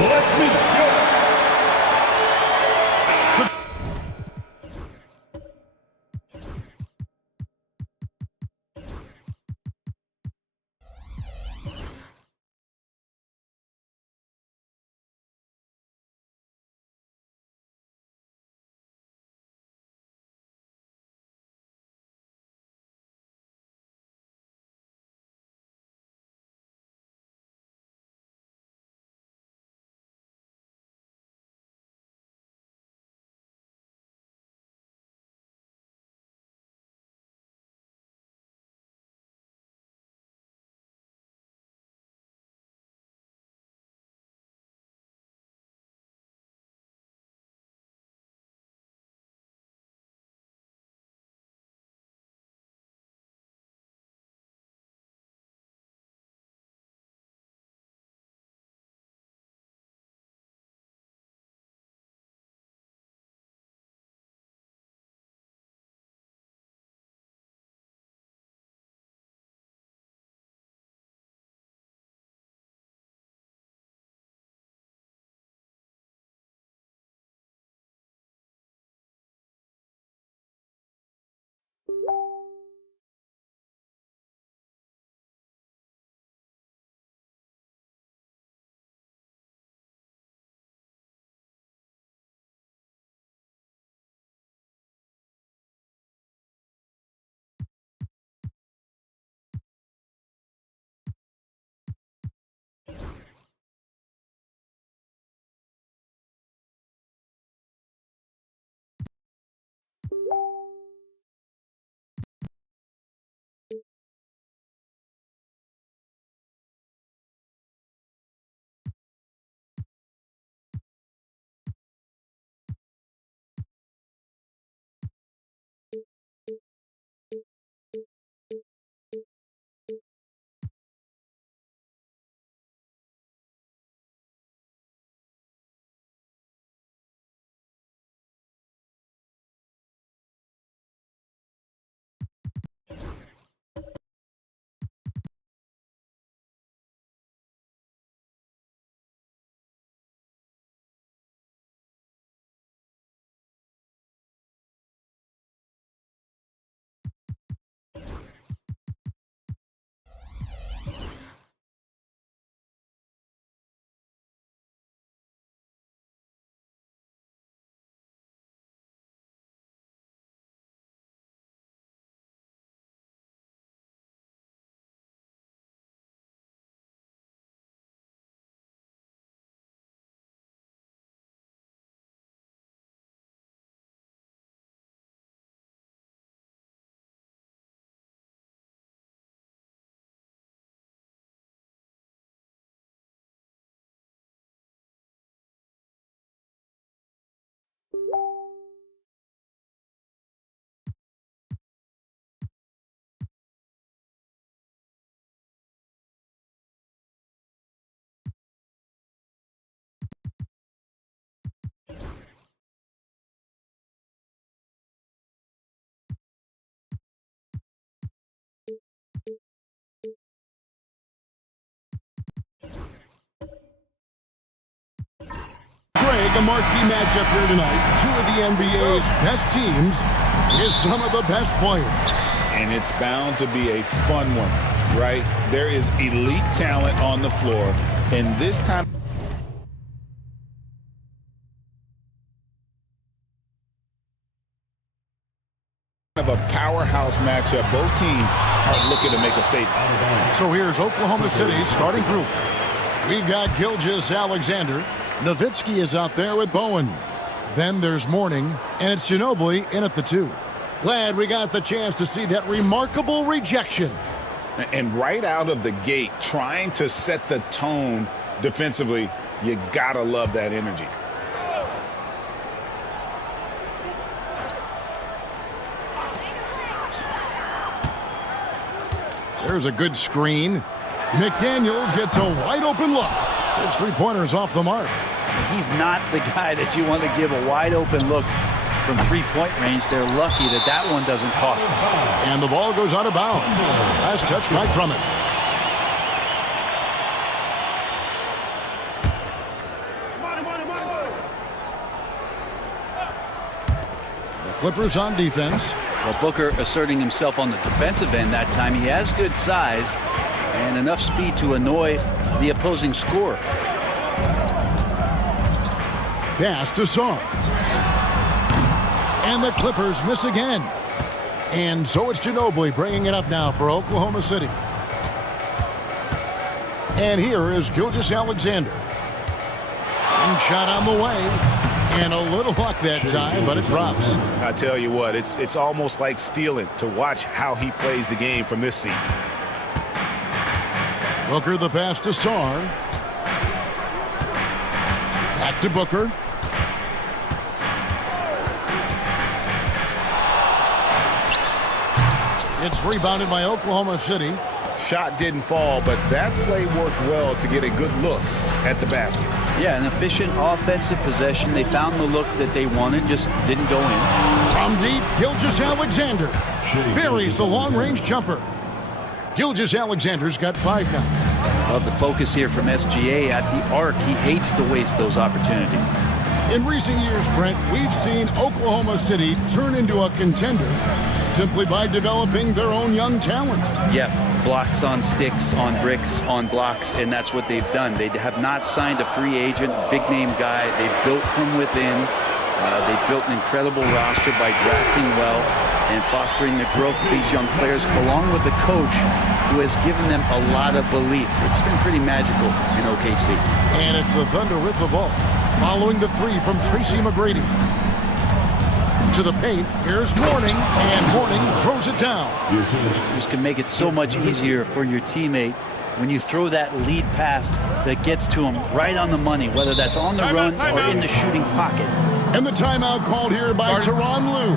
Let's begin. like a marquee matchup here tonight. Two of the NBA's best teams with some of the best players. And it's bound to be a fun one, right? There is elite talent on the floor, and this time of a powerhouse matchup. Both teams are looking to make a statement. So here's Oklahoma City's starting group. We've got Gilgeous-Alexander. Nowitzki is out there with Bowen. Then there's Mourning, and it's Ginobili in at the 2. Glad we got the chance to see that remarkable rejection. And right out of the gate, trying to set the tone defensively, you gotta love that energy. There's a good screen. McDaniels gets a wide open look. His three-pointer's off the mark. He's not the guy that you want to give a wide open look from three-point range. They're lucky that that one doesn't cost them. And the ball goes out of bounds. Last touch by Drummond. The Clippers on defense. Well, Booker asserting himself on the defensive end that time. He has good size and enough speed to annoy the opposing scorer. Pass to Song. And the Clippers miss again. And so it's Ginobili bringing it up now for Oklahoma City. And here is Gilgeous-Alexander. And shot on the way. And a little luck that time, but it drops. I tell you what, it's almost like stealing to watch how he plays the game from this seat. Booker the pass to Sarr. Back to Booker. It's rebounded by Oklahoma City. Shot didn't fall, but that play worked well to get a good look at the basket. Yeah, an efficient offensive possession. They found the look that they wanted, just didn't go in. From deep, Gilgeous-Alexander buries the long-range jumper. Gilgeous-Alexander's got 5 now. Love the focus here from SGA at the arc. He hates to waste those opportunities. In recent years, Brent, we've seen Oklahoma City turn into a contender simply by developing their own young talent. Yep, blocks on sticks, on bricks, on blocks, and that's what they've done. They have not signed a free agent, big-name guy. They've built from within. They've built an incredible roster by drafting well and fostering the growth of these young players, along with the coach who has given them a lot of belief. It's been pretty magical in OKC. And it's the Thunder with the ball, following the 3 from Tracy McGrady. To the paint, here's Mourning, and Mourning throws it down. This can make it so much easier for your teammate when you throw that lead pass that gets to him right on the money, whether that's on the run or in the shooting pocket. And the timeout called here by Tyronn Lue.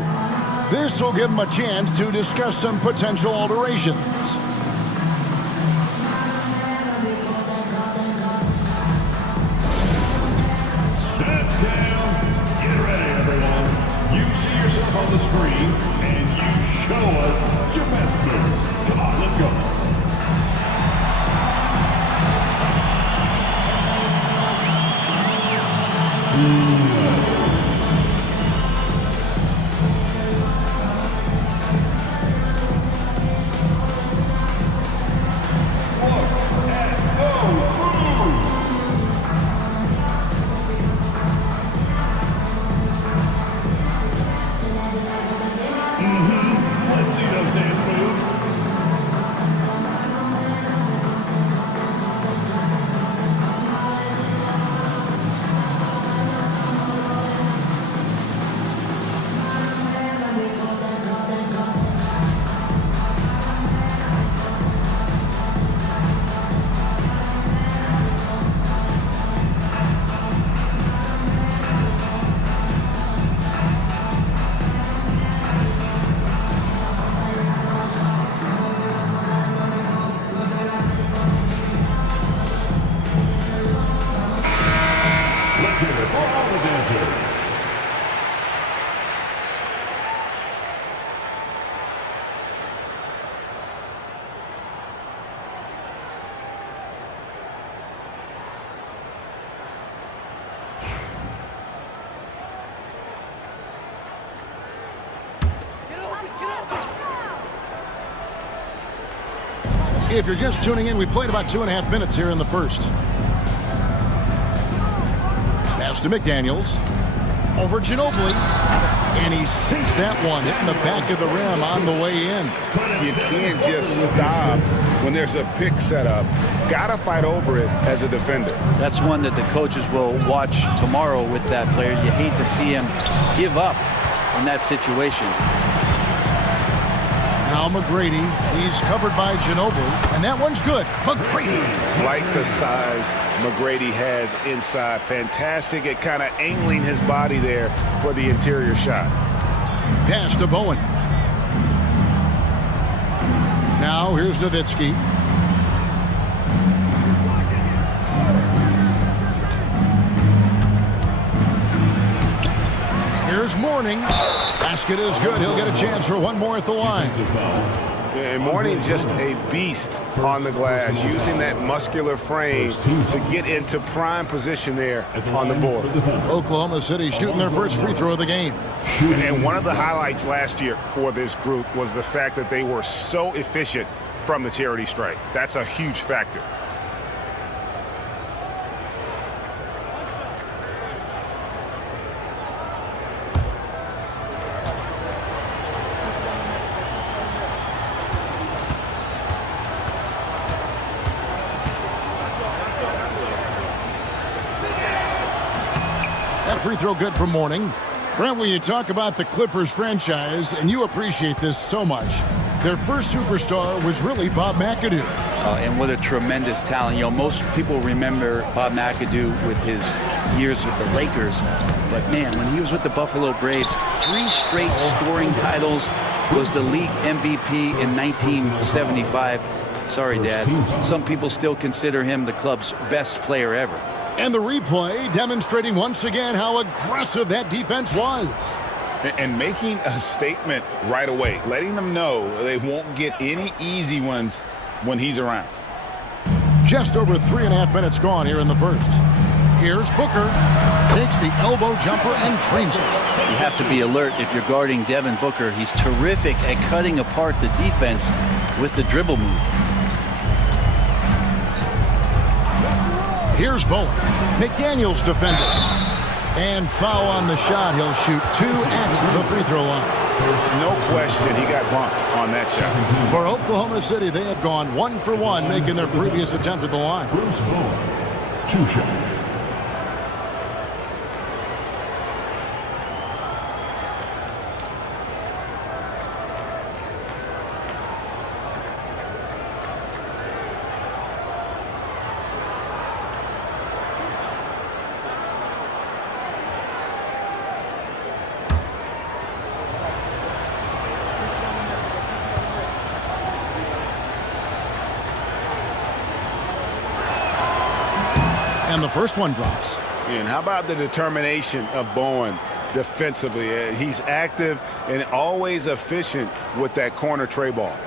This will give him a chance to discuss some potential alterations. On the screen, and you show us your best move. Come on, let's go. If you're just tuning in, we played about 2.5 minutes here in the first. Pass to McDaniels. Over Ginobili. And he sinks that one, hitting the back of the rim on the way in. You can't just stop when there's a pick set up. Gotta fight over it as a defender. That's one that the coaches will watch tomorrow with that player. You hate to see him give up in that situation. Now McGrady, he's covered by Ginobili, and that one's good. McGrady. Like the size McGrady has inside. Fantastic at kind of angling his body there for the interior shot. Pass to Bowen. Now here's Nowitzki. Here's Mourning. Basket is good. He'll get a chance for one more at the line. And Mourning just a beast on the glass, using that muscular frame to get into prime position there on the board. Oklahoma City shooting their first free throw of the game. And one of the highlights last year for this group was the fact that they were so efficient from the charity stripe. That's a huge factor. Free throw good for Mourning. Brent, when you talk about the Clippers franchise, and you appreciate this so much, their first superstar was really Bob McAdoo. And what a tremendous talent. You know, most people remember Bob McAdoo with his years with the Lakers. But, man, when he was with the Buffalo Braves, 3 straight scoring titles, was the league MVP in 1975. Sorry, Dad. Some people still consider him the club's best player ever. And the replay demonstrating once again how aggressive that defense was. And making a statement right away, letting them know they won't get any easy ones when he's around. Just over 3.5 minutes gone here in the first. Here's Booker. Takes the elbow jumper and trains it. You have to be alert if you're guarding Devin Booker. He's terrific at cutting apart the defense with the dribble move. Here's Bowen. McDaniels defending. And foul on the shot. He'll shoot 2 at the free throw line. No question he got bumped on that shot. For Oklahoma City, they have gone 1 for 1, making their previous attempt at the line. Bruce Bowen, 2 shots. And the first one drops. And how about the determination of Bowen defensively? He's active and always efficient with that corner tray ball.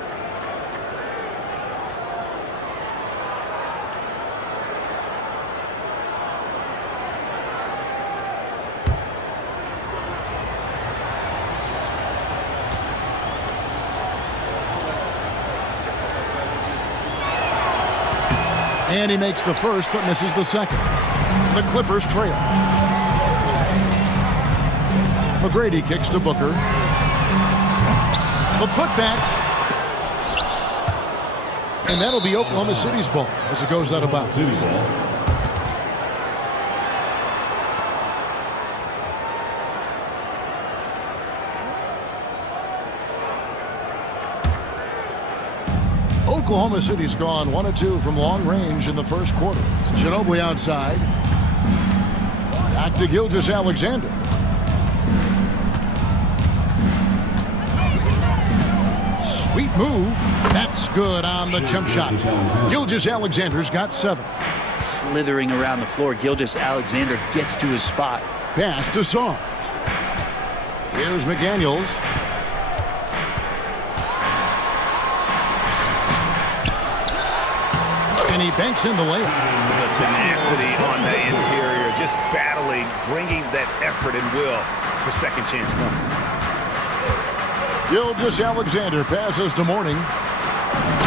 And he makes the first, but misses the second. The Clippers trail. McGrady kicks to Booker. The putback. And that'll be Oklahoma City's ball as it goes out of bounds. Oklahoma City's gone 1 of 2 from long range in the first quarter. Ginobili outside. Back to Gilgeous-Alexander. Sweet move. That's good on the jump shot. Gilgeous-Alexander's got 7. Slithering around the floor, Gilgeous-Alexander gets to his spot. Pass to Saw. Here's McDaniels. And he banks in the layup. The tenacity on the interior, just battling, bringing that effort and will for second chance points. Gilgeous-Alexander passes to Mourning.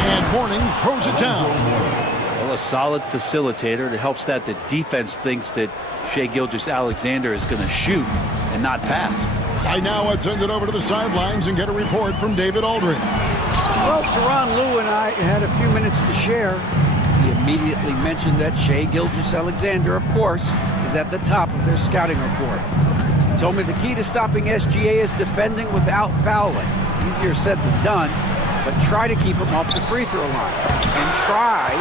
And Mourning throws it down. Well, a solid facilitator that helps that the defense thinks that Shai Gilgeous-Alexander is going to shoot and not pass. Right now, let's send it over to the sidelines and get a report from David Aldridge. Well, Teron Lou and I had a few minutes to share. He immediately mentioned that Shai Gilgeous-Alexander, of course, is at the top of their scouting report. He told me the key to stopping SGA is defending without fouling. Easier said than done, but try to keep him off the free throw line. And try,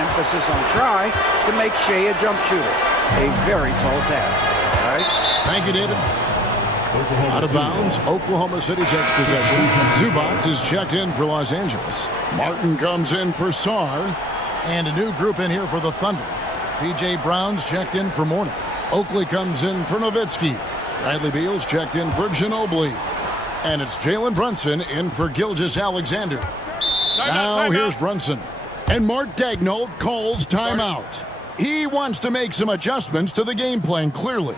emphasis on try, to make Shai a jump shooter. A very tall task. All right? Thank you, David. Out of bounds, Oklahoma City takes possession. Zubac is checked in for Los Angeles. Martin comes in for Sarr. And a new group in here for the Thunder. P.J. Brown's checked in for Mourning. Oakley comes in for Nowitzki. Bradley Beal's checked in for Ginobili. And it's Jalen Brunson in for Gilgeous-Alexander. Now here's Brunson. And Mark Daigneault calls timeout. He wants to make some adjustments to the game plan, clearly.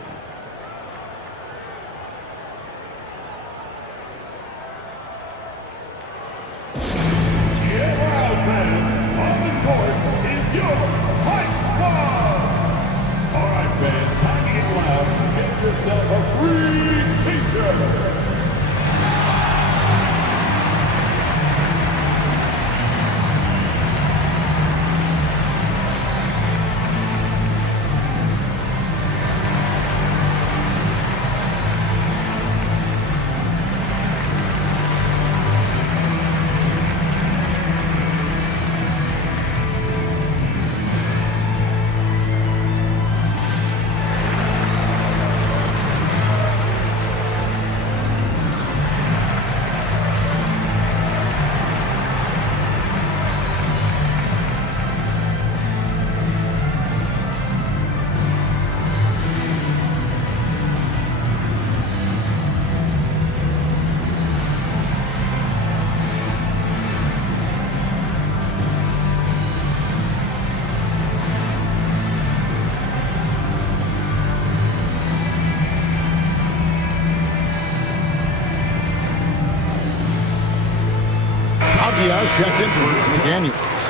Avdia's checked in for McDaniels.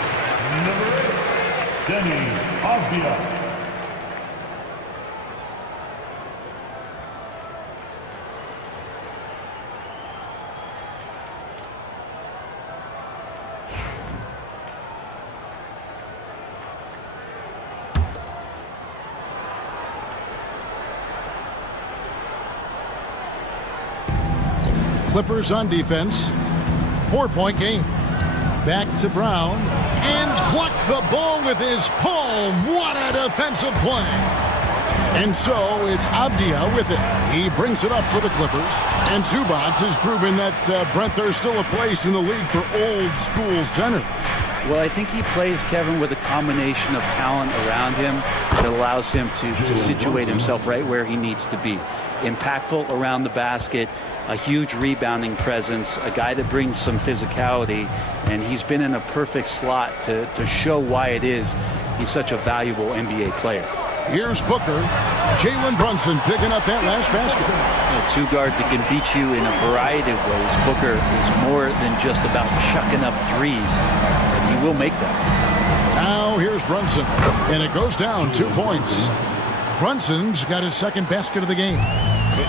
Number 8, Denny Avdia. Clippers on defense. 4-point game. Back to Brown. And blocked the ball with his palm. What a defensive play. And so it's Avdia with it. He brings it up for the Clippers. And Zubac has proven that, Brent, there's still a place in the league for old school center. Well, I think he plays, Kevin, with a combination of talent around him that allows him to situate himself right where he needs to be. Impactful around the basket, a huge rebounding presence, a guy that brings some physicality, and he's been in a perfect slot to show why it is he's such a valuable NBA player. Here's Booker. Jalen Brunson picking up that last basket. A two guard that can beat you in a variety of ways. Booker is more than just about chucking up threes, but he will make them. Now here's Brunson, and it goes down 2 points. Brunson's got his second basket of the game.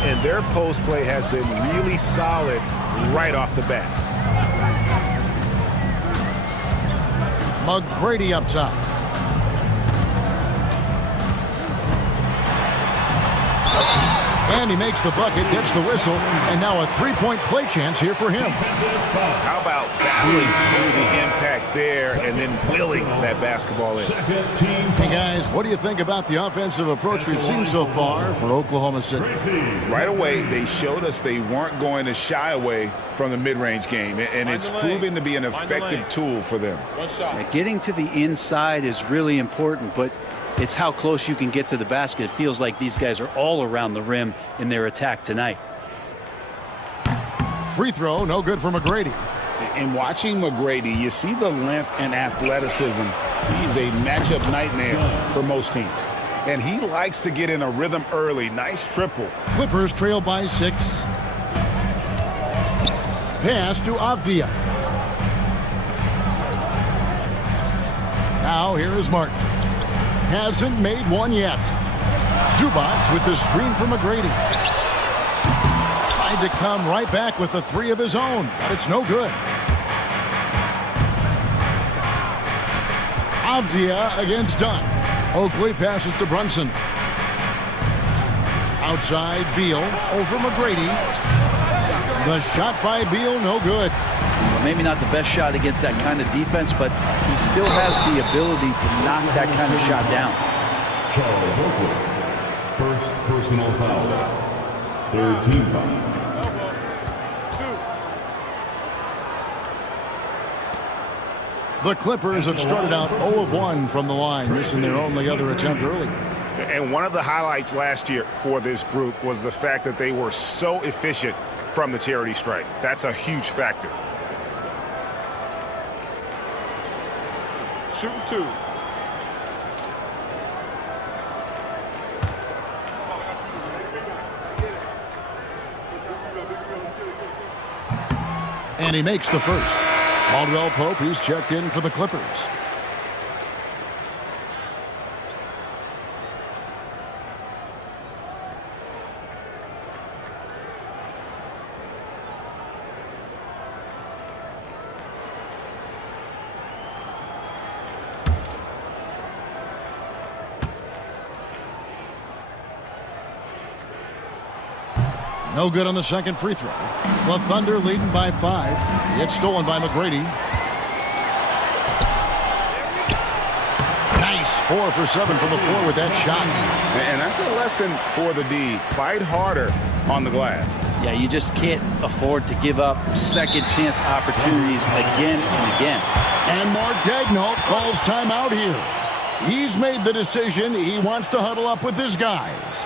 And their post play has been really solid right off the bat. McGrady up top. And he makes the bucket, gets the whistle, and now a three-point play chance here for him. How about battling through the impact there and then willing that basketball in? Hey, guys, what do you think about the offensive approach we've seen so far for Oklahoma City? Right away, they showed us they weren't going to shy away from the mid-range game, and it's proving to be an effective tool for them. Getting to the inside is really important, but it's how close you can get to the basket. It feels like these guys are all around the rim in their attack tonight. Free throw, no good for McGrady. In watching McGrady, you see the length and athleticism. He's a matchup nightmare for most teams. And he likes to get in a rhythm early. Nice triple. Clippers trail by 6. Pass to Avdia. Now here is Martin. Hasn't made one yet. Zubats with the screen from McGrady. Tried to come right back with the three of his own, but it's no good. Avdia against Dunn. Oakley passes to Brunson. Outside Beal over McGrady. The shot by Beal, no good. Well, maybe not the best shot against that kind of defense, but he still has the ability to knock that kind of shot down. Charles Oakley, first personal foul. Third team foul. The Clippers have started out 0 of 1 from the line, missing their only other attempt early. And one of the highlights last year for this group was the fact that they were so efficient from the charity stripe. That's a huge factor. Shooting 2. And he makes the first. Caldwell Pope, who's checked in for the Clippers. No good on the second free throw. The Thunder leading by 5. It's stolen by McGrady. Nice 4 for 7 from the floor with that shot. And that's a lesson for the D. Fight harder on the glass. Yeah, you just can't afford to give up second chance opportunities again and again. And Mark Daigneault calls timeout here. He's made the decision. He wants to huddle up with his guys.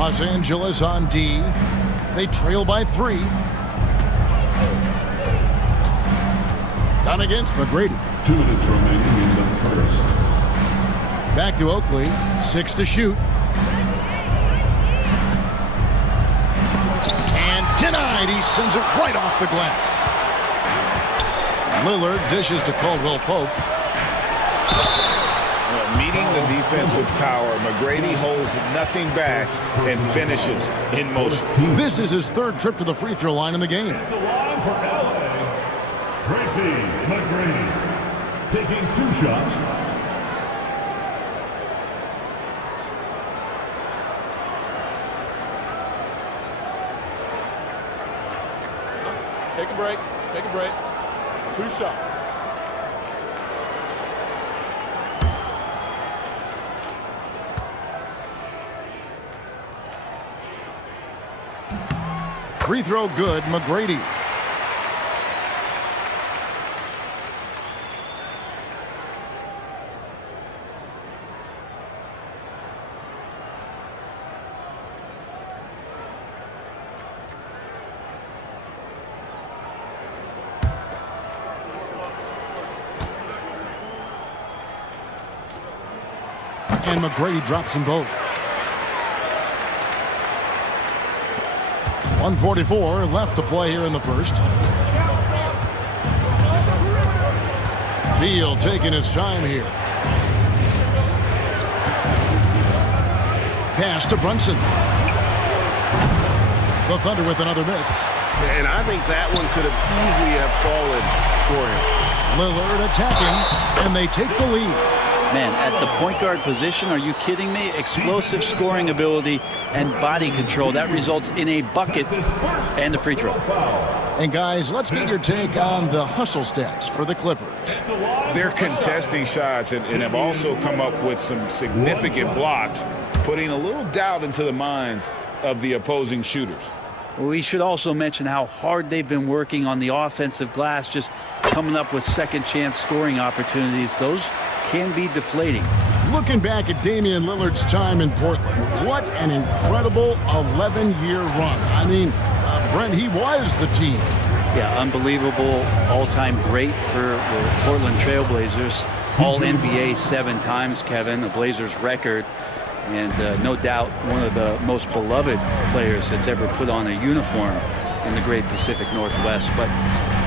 Los Angeles on D. They trail by 3. Down against McGrady. 2 minutes remaining in the first. Back to Oakley. 6 to shoot. And denied. He sends it right off the glass. Lillard dishes to Caldwell Pope. Meeting the defense with power, McGrady holds nothing back and finishes in motion. This is his 3rd trip to the free throw line in the game. The line for LA, Tracy McGrady, taking 2 shots. Take a break. Take a break. 2 shots. Free throw good, McGrady. And McGrady drops them both. 1:44 left to play here in the first. Beal taking his time here. Pass to Brunson. The Thunder with another miss. And I think that one could have easily have fallen for him. Lillard attacking, and they take the lead. Man, at the point guard position, are you kidding me? Explosive scoring ability and body control. That results in a bucket and a free throw. And guys, let's get your take on the hustle stats for the Clippers. They're contesting shots and have also come up with some significant blocks, putting a little doubt into the minds of the opposing shooters. We should also mention how hard they've been working on the offensive glass, just coming up with second chance scoring opportunities. Those can be deflating. Looking back at Damian Lillard's time in Portland, what an incredible 11-year run. I mean, Brent, he was the team. Yeah, unbelievable all-time great for the Portland Trailblazers. All-NBA 7 times, Kevin, the Blazers record. And no doubt one of the most beloved players that's ever put on a uniform in the great Pacific Northwest. But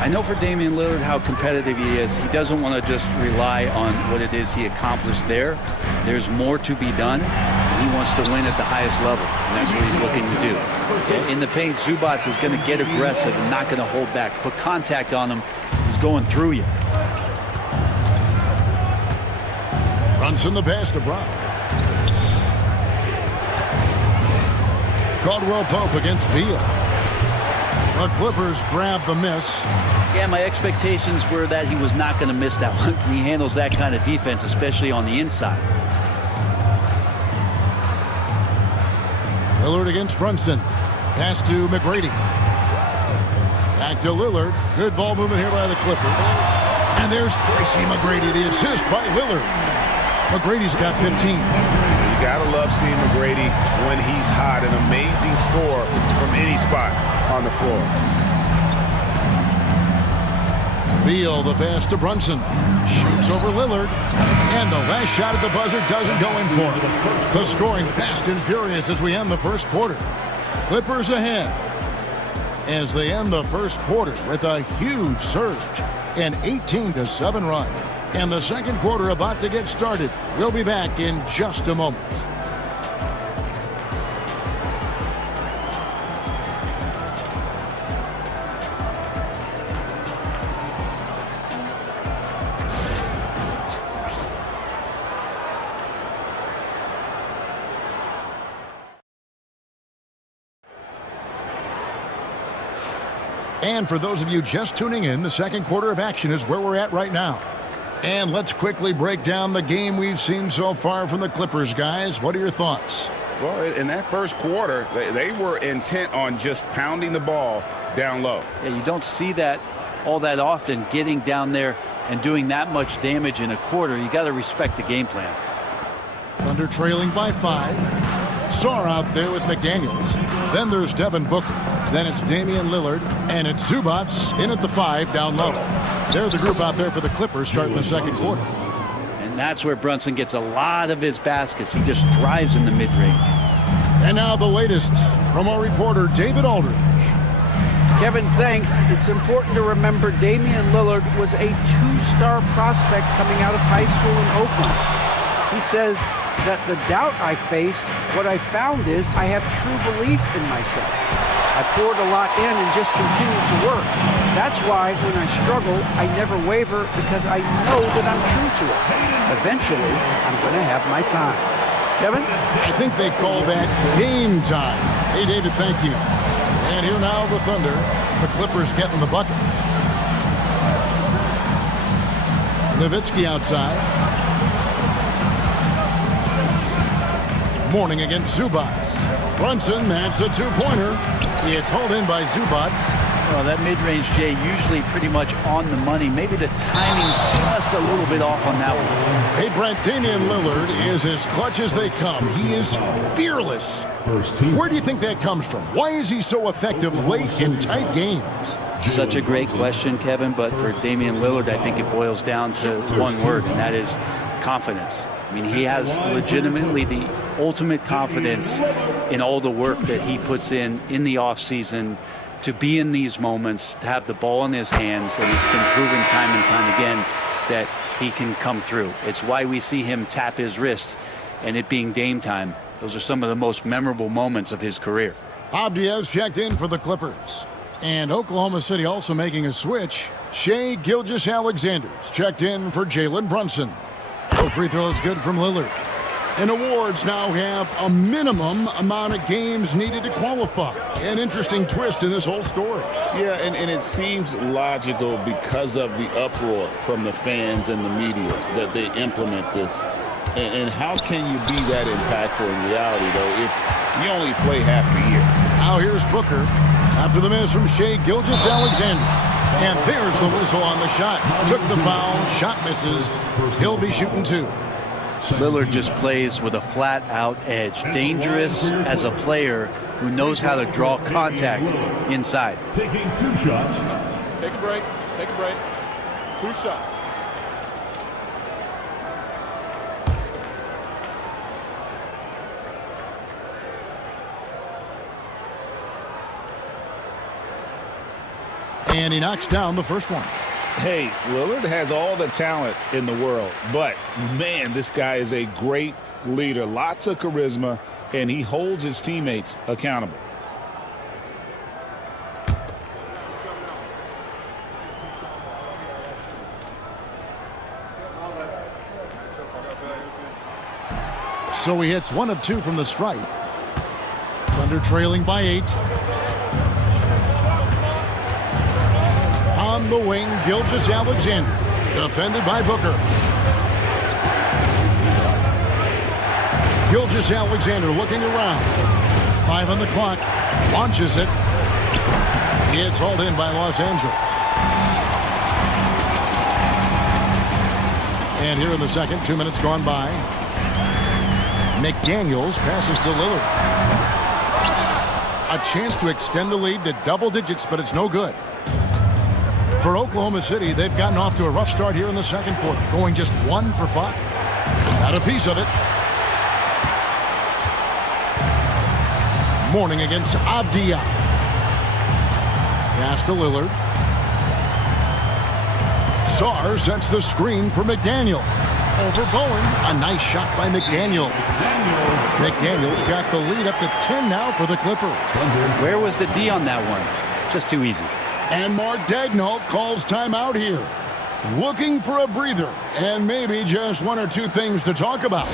I know for Damian Lillard how competitive he is. He doesn't want to just rely on what it is he accomplished there. There's more to be done. He wants to win at the highest level, and that's what he's looking to do. In the paint, Zubac is going to get aggressive and not going to hold back. Put contact on him. He's going through you. Brunson the pass to Brown. Caldwell Pope against Beal. The Clippers grab the miss. Yeah, my expectations were that he was not going to miss that one. He handles that kind of defense, especially on the inside. Lillard against Brunson. Pass to McGrady. Back to Lillard. Good ball movement here by the Clippers. And there's Tracy McGrady, the assist by Lillard. McGrady's got 15. You gotta love seeing McGrady when he's hot. An amazing score from any spot on the floor. Beal, the pass to Brunson. Shoots over Lillard. And the last shot at the buzzer doesn't go in for him. The scoring fast and furious as we end the first quarter. Clippers ahead as they end the first quarter with a huge surge. An 18-7 run. And the second quarter about to get started. We'll be back in just a moment. And for those of you just tuning in, the second quarter of action is where we're at right now. And let's quickly break down the game we've seen so far from the Clippers, guys. What are your thoughts? Well, in that first quarter, they were intent on just pounding the ball down low. Yeah, you don't see that all that often, getting down there and doing that much damage in a quarter. You got to respect the game plan. Thunder trailing by 5. Sarr out there with McDaniels. Then there's Devin Booker. Then it's Damian Lillard. And it's Zubac in at the 5 down low. They're the group out there for the Clippers starting the second quarter. And that's where Brunson gets a lot of his baskets. He just thrives in the mid-range. And now the latest from our reporter, David Aldridge. Kevin, thanks. It's important to remember Damian Lillard was a 2-star prospect coming out of high school in Oakland. He says that the doubt I faced, what I found is I have true belief in myself. I poured a lot in and just continued to work. That's why when I struggle, I never waver because I know that I'm true to it. Eventually, I'm going to have my time. Kevin? I think they call that game time. Hey, David, thank you. And here now the Thunder. The Clippers getting the bucket. Nowitzki outside. Mourning against Zubac. Brunson, that's a two-pointer. It's hauled in by Zubac. Well, that mid-range, Jay, usually pretty much on the money. Maybe the timing just a little bit off on that one. Hey, Brent, Damian Lillard is as clutch as they come. He is fearless. Where do you think that comes from? Why is he so effective late in tight games? Such a great question, Kevin, but for Damian Lillard, I think it boils down to one word, and that is confidence. I mean, he has legitimately the ultimate confidence in all the work that he puts in the offseason to be in these moments, to have the ball in his hands, and it's been proven time and time again that he can come through. It's why we see him tap his wrist and it being Dame time. Those are some of the most memorable moments of his career. Abdias checked in for the Clippers. And Oklahoma City also making a switch. Shai Gilgeous-Alexander's checked in for Jalen Brunson. No free throws good from Lillard. And awards now have a minimum amount of games needed to qualify. An interesting twist in this whole story. Yeah, and it seems logical because of the uproar from the fans and the media that they implement this. And how can you be that impactful in reality, though, if you only play half the year? Now here's Booker after the miss from Shai Gilgeous-Alexander. And there's the whistle on the shot. Took the foul, shot misses. He'll be shooting 2. Lillard just plays with a flat-out edge. Dangerous as a player who knows how to draw contact inside. Taking 2 shots. Take a break. Take a break. 2 shots. And he knocks down the first one. Hey, Lillard has all the talent in the world, but, man, this guy is a great leader. Lots of charisma, and he holds his teammates accountable. So he hits 1 of 2 from the stripe. Thunder trailing by 8. On the wing, Gilgeous-Alexander, defended by Booker. Gilgeous-Alexander looking around. 5 on the clock, launches it. It's hauled in by Los Angeles. And here in the second, 2 minutes gone by. McDaniels passes to Lillard. A chance to extend the lead to double digits, but it's no good. For Oklahoma City, they've gotten off to a rough start here in the second quarter, going just 1 for 5. Got a piece of it. Morning against Abdia. Pass to Lillard. Sarr sets the screen for McDaniel. Over Bowen. A nice shot by McDaniel. McDaniel's got the lead up to 10 now for the Clippers. Where was the D on that one? Just too easy. And Mark Daigneault calls timeout here. Looking for a breather and maybe just 1 or 2 things to talk about.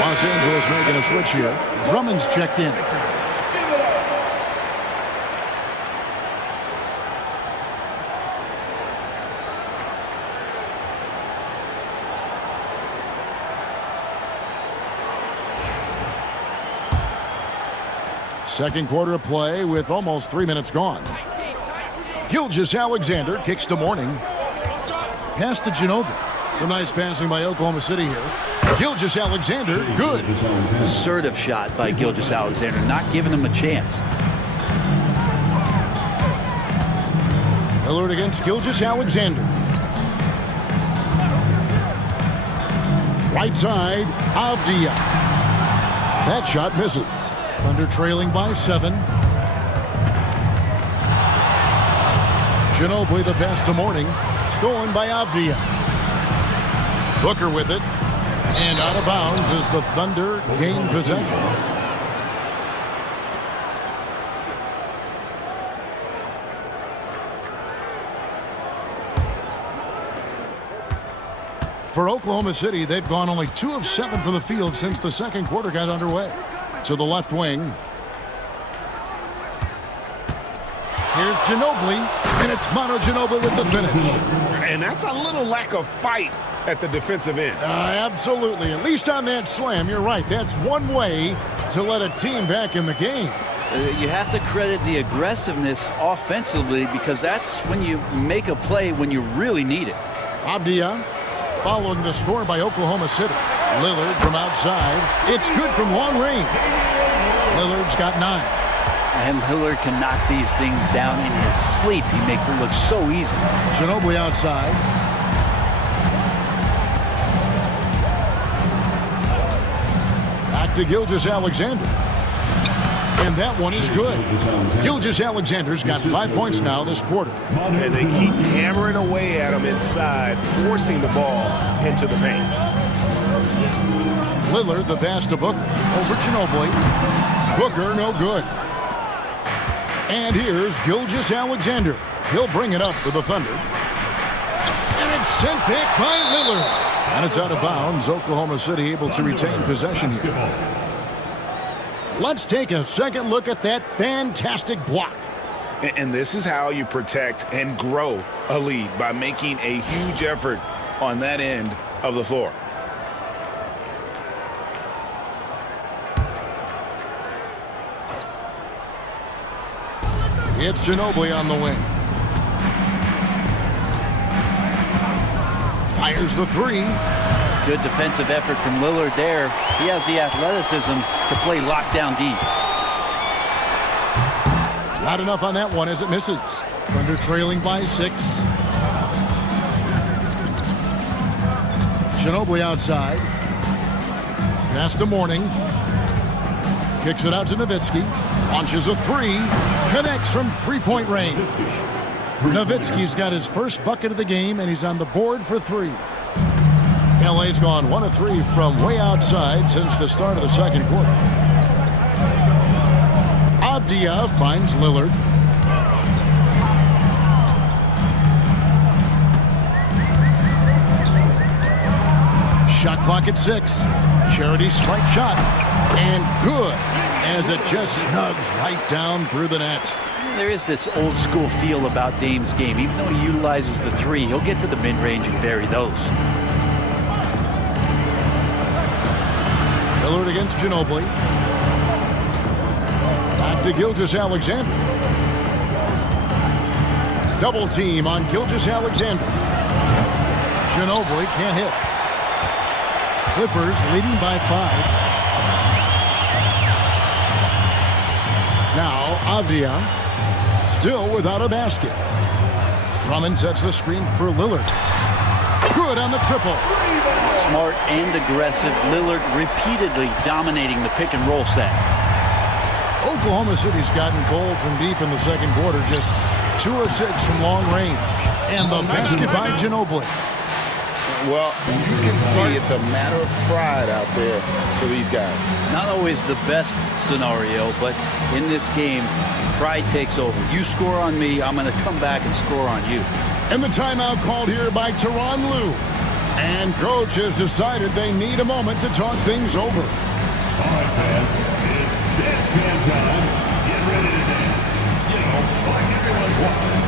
Los Angeles making a switch here. Drummond's checked in. Second quarter of play with almost 3 minutes gone. Gilgeous-Alexander kicks to Mourning. Pass to Ginobili. Some nice passing by Oklahoma City here. Gilgeous-Alexander, good. Assertive shot by Gilgeous-Alexander, not giving him a chance. Lillard against Gilgeous-Alexander. Right side, Avdia. That shot misses. Thunder trailing by 7. Ginobili the pass to Mourning. Stolen by Avdia. Booker with it. And out of bounds as the Thunder gain possession. For Oklahoma City, they've gone only 2 of 7 from the field since the second quarter got underway. To the left wing. Here's Ginobili, and it's Manu Ginobili with the finish. And that's a little lack of fight at the defensive end. Absolutely. At least on that slam, you're right. That's one way to let a team back in the game. You have to credit the aggressiveness offensively because that's when you make a play when you really need it. Avdia following the score by Oklahoma City. Lillard from outside. It's good from long range. Lillard's got 9. And Lillard can knock these things down in his sleep. He makes it look so easy. Ginobili outside. Back to Gilgeous-Alexander. And that one is good. Gilgeous-Alexander's got 5 points now this quarter. And they keep hammering away at him inside, forcing the ball into the paint. Lillard the pass to Booker. Over Ginobili. Booker no good. And here's Gilgeous-Alexander. He'll bring it up for the Thunder. And it's sent back by Lillard. And it's out of bounds. Oklahoma City able to retain possession here. Let's take a second look at that fantastic block. And this is how you protect and grow a lead, by making a huge effort on that end of the floor. It's Ginobili on the wing. Fires the 3. Good defensive effort from Lillard there. He has the athleticism to play lockdown deep. Not enough on that one as it misses. Thunder trailing by 6. Ginobili outside. Pass to Mourning. Kicks it out to Nowitzki. Launches a 3. Connects from 3-point range. Nowitzki's got his first bucket of the game, and he's on the board for 3. LA's gone 1 of 3 from way outside since the start of the second quarter. Avdia finds Lillard. Shot clock at 6. Charity stripe shot. And good, as it just snugs right down through the net. There is this old school feel about Dame's game. Even though he utilizes the 3, he'll get to the mid-range and bury those. Lillard against Ginobili. Back to Gilgeous-Alexander. Double team on Gilgeous-Alexander. Ginobili can't hit. Clippers leading by 5. Now Avdia still without a basket. Drummond sets the screen for Lillard. Good on the triple. Smart and aggressive. Lillard repeatedly dominating the pick and roll set. Oklahoma City's gotten cold from deep in the second quarter. Just 2 of 6 from long range. And the basket by Ginobili. Well, you can see it's a matter of pride out there for these guys. Not always the best scenario, but in this game, pride takes over. You score on me, I'm going to come back and score on you. And the timeout called here by Tyronn Lue. And coach has decided they need a moment to talk things over. All right, fans, it's dance cam time. Get ready to dance. You know, like everyone's watching.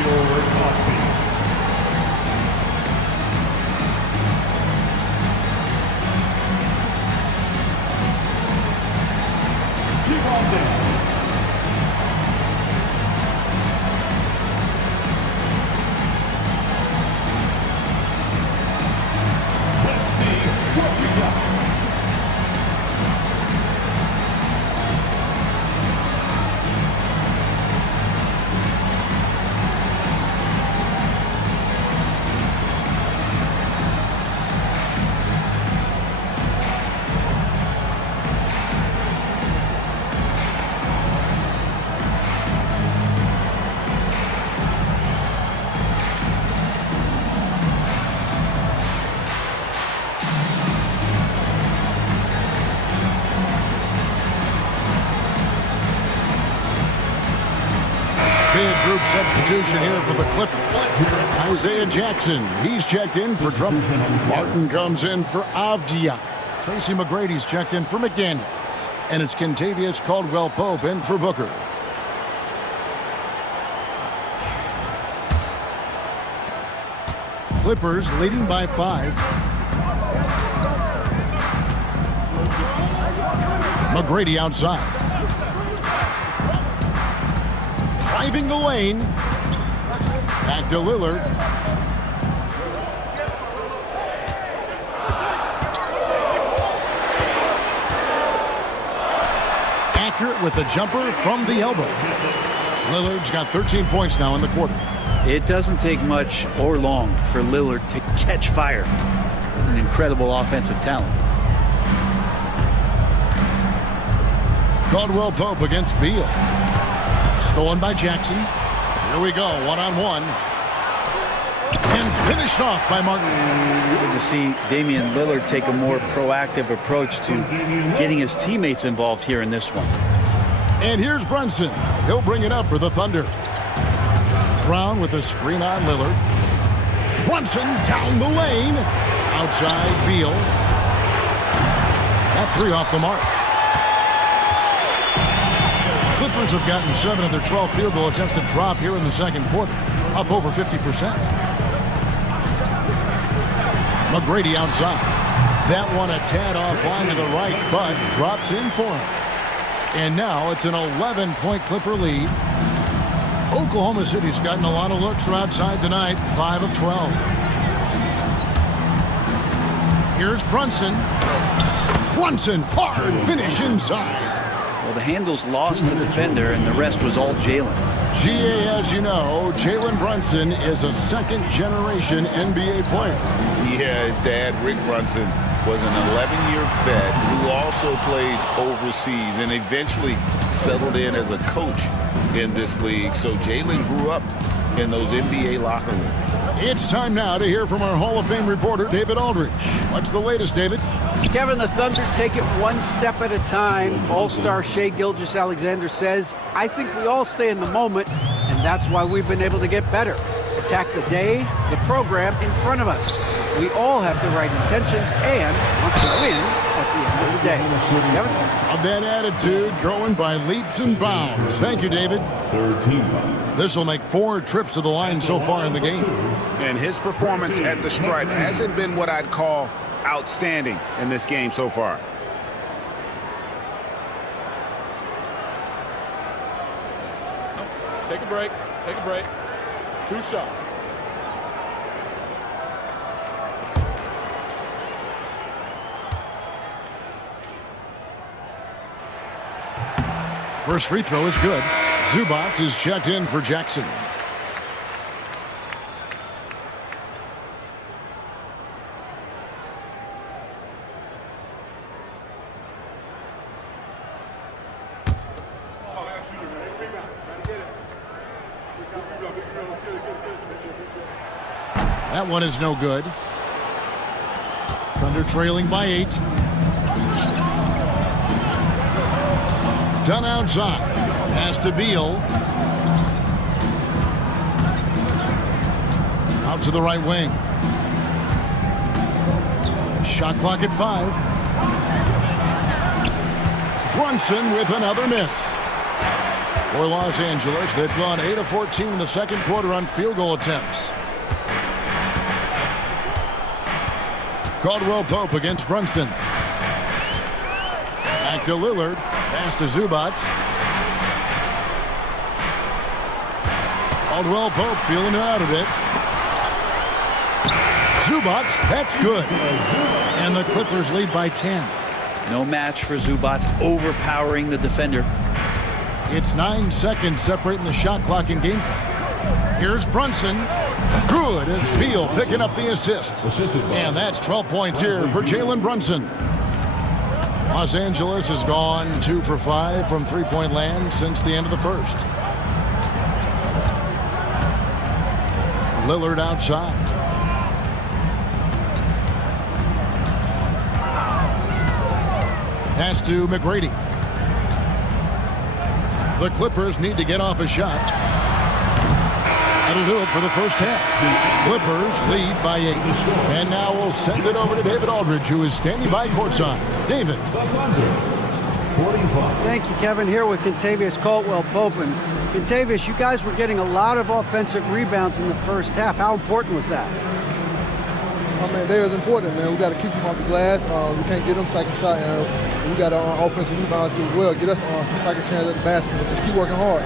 Your coffee. Keep on dancing. Let's see what you substitution here for the Clippers. Isaiah Jackson, he's checked in for trouble. Martin comes in for Avdia. Tracy McGrady's checked in for McDaniels. And it's Kentavious Caldwell-Pope in for Booker. Clippers leading by 5. McGrady outside. Driving the lane. Back to Lillard. Accurate with the jumper from the elbow. Lillard's got 13 points now in the quarter. It doesn't take much or long for Lillard to catch fire. An incredible offensive talent. Caldwell-Pope against Beal. Stolen by Jackson. Here we go, one-on-one. And finished off by Martin. Good to see Damian Lillard take a more proactive approach to getting his teammates involved here in this one. And here's Brunson. He'll bring it up for the Thunder. Brown with a screen on Lillard. Brunson down the lane. Outside Beal. That 3 off the mark. Clippers have gotten 7 of their 12 field goal attempts to drop here in the second quarter. Up over 50%. McGrady outside. That one a tad offline to the right, but drops in for him. And now it's an 11-point Clipper lead. Oklahoma City's gotten a lot of looks from outside tonight, 5 of 12. Here's Brunson. Brunson, hard finish inside. Well, the handles lost the defender, and the rest was all Jalen. GA, as you know, Jalen Brunson is a second-generation NBA player. Yeah, his dad, Rick Brunson, was an 11-year vet who also played overseas and eventually settled in as a coach in this league. So Jalen grew up in those NBA locker rooms. It's time now to hear from our Hall of Fame reporter, David Aldridge. What's the latest, David? Kevin, the Thunder take it one step at a time. All-star Shai Gilgeous-Alexander says, I think we all stay in the moment, and that's why we've been able to get better. Attack the day, the program in front of us. We all have the right intentions and want to win at the end of the day. Kevin? Of that attitude growing by leaps and bounds. Thank you, David. This will make 4 trips to the line so far in the game. And his performance at the stripe hasn't been what I'd call outstanding in this game so far. Take a break. Take a break. 2 shots. First free throw is good. Zubac is checked in for Jackson. That one is no good. Thunder trailing by 8. Done outside. Pass to Beal. Out to the right wing. Shot clock at 5. Brunson with another miss. For Los Angeles, they've gone 8 of 14 in the second quarter on field goal attempts. Caldwell-Pope against Brunson. Back to Lillard. Pass to Zubac. Caldwell-Pope feeling it out a bit. Zubac, that's good. And the Clippers lead by 10. No match for Zubac, overpowering the defender. It's 9 seconds separating the shot clock and game clock. Here's Brunson. Good. It's Beal picking up the assist. And that's 12 points here for Jalen Brunson. Los Angeles has gone 2 for 5 from three-point land since the end of the first. Lillard outside. Pass to McGrady. The Clippers need to get off a shot. That'll do it for the first half. Clippers lead by 8. And now we'll send it over to David Aldridge, who is standing by courtside. David. The Thunder, 45. Thank you, Kevin. Here with Contavious Caldwell-Pope. And Contavious, you guys were getting a lot of offensive rebounds in the first half. How important was that? Oh, man, that is important, man. We got to keep them off the glass. We can't get them second shot. We got our offensive rebound too as well. Get us some second chance at the basket. Just keep working hard.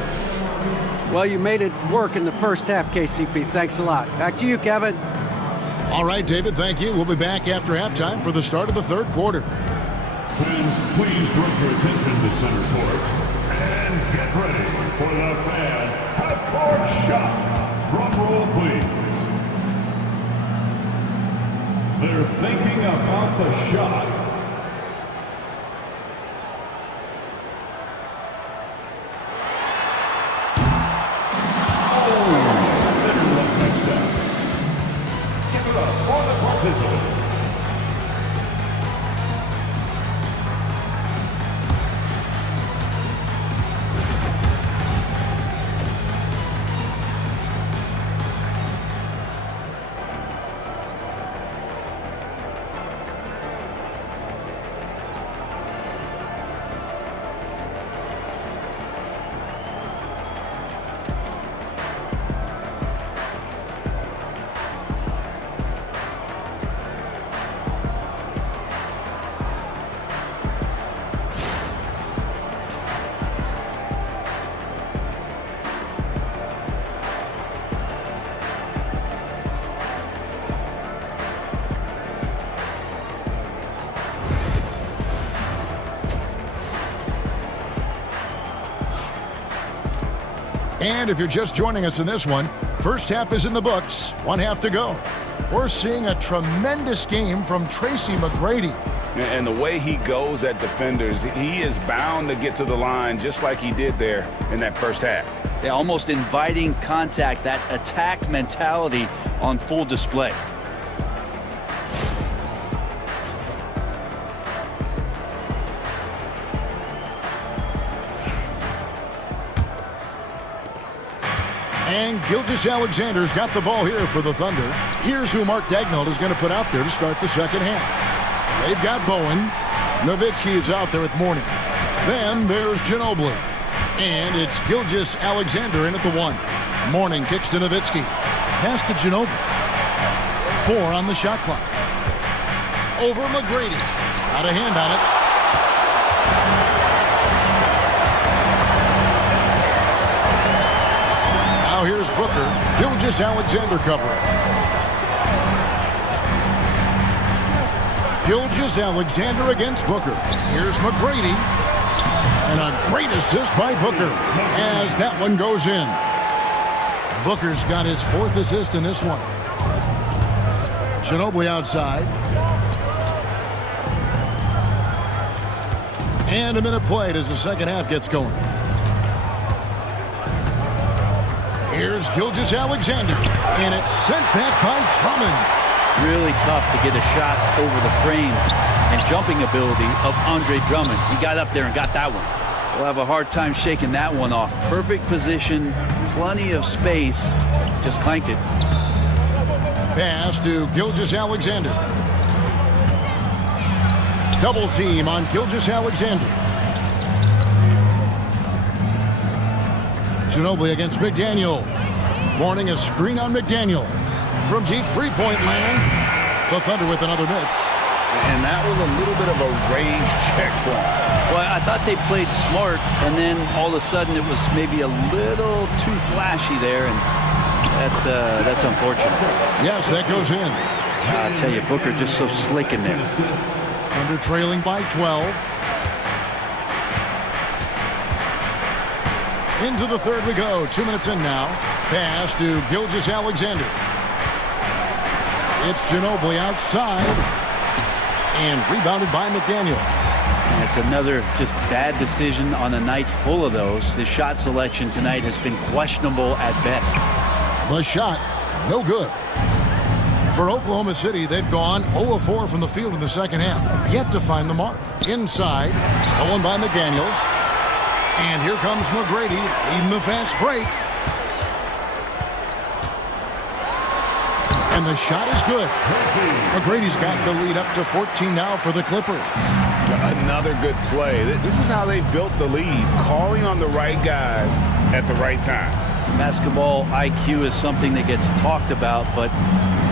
Well, you made it work in the first half, KCP. Thanks a lot. Back to you, Kevin. All right, David, thank you. We'll be back after halftime for the start of the third quarter. Fans, please direct your attention to center court. And get ready for the fan half-court shot. Drum roll, please. They're thinking about the shot. Give it up for the participant. And if you're just joining us in this one, first half is in the books, one half to go. We're seeing a tremendous game from Tracy McGrady. And the way he goes at defenders, he is bound to get to the line just like he did there in that first half. They're almost inviting contact, that attack mentality on full display. And Gilgeous-Alexander's got the ball here for the Thunder. Here's who Mark Daigneault is going to put out there to start the second half. They've got Bowen. Nowitzki is out there with Mourning. Then there's Ginobili. And it's Gilgeous-Alexander in at the 1. Mourning kicks to Nowitzki. Pass to Ginobili. 4 on the shot clock. Over McGrady. Got a hand on it. Now here's Booker. Gilgeous-Alexander covering. Gilgeous-Alexander against Booker. Here's McGrady. And a great assist by Booker as that one goes in. Booker's got his 4th assist in this one. Ginobili outside. And a minute played as the second half gets going. Here's Gilgeous-Alexander, and it's sent back by Drummond. Really tough to get a shot over the frame and jumping ability of Andre Drummond. He got up there and got that one. We'll have a hard time shaking that one off. Perfect position, plenty of space, just clanked it. Pass to Gilgeous-Alexander. Double team on Gilgeous-Alexander. Ginobili against McDaniel. Mourning a screen on McDaniel. From deep three-point land, the Thunder with another miss. And that was a little bit of a range check for him. Well, I thought they played smart, and then all of a sudden it was maybe a little too flashy there, and that's unfortunate. Yes, that goes in. I tell you, Booker just so slick in there. Thunder trailing by 12. Into the third we go. 2 minutes in now. Pass to Gilgeous-Alexander. It's Ginobili outside. And rebounded by McDaniel. It's another just bad decision on a night full of those. His shot selection tonight has been questionable at best. The shot, no good. For Oklahoma City, they've gone 0 of 4 from the field in the second half. Yet to find the mark. Inside, stolen by McDaniels. And here comes McGrady leading the fast break. And the shot is good. McGrady's got the lead up to 14 now for the Clippers. Another good play. This is how they built the lead, calling on the right guys at the right time. Basketball IQ is something that gets talked about, but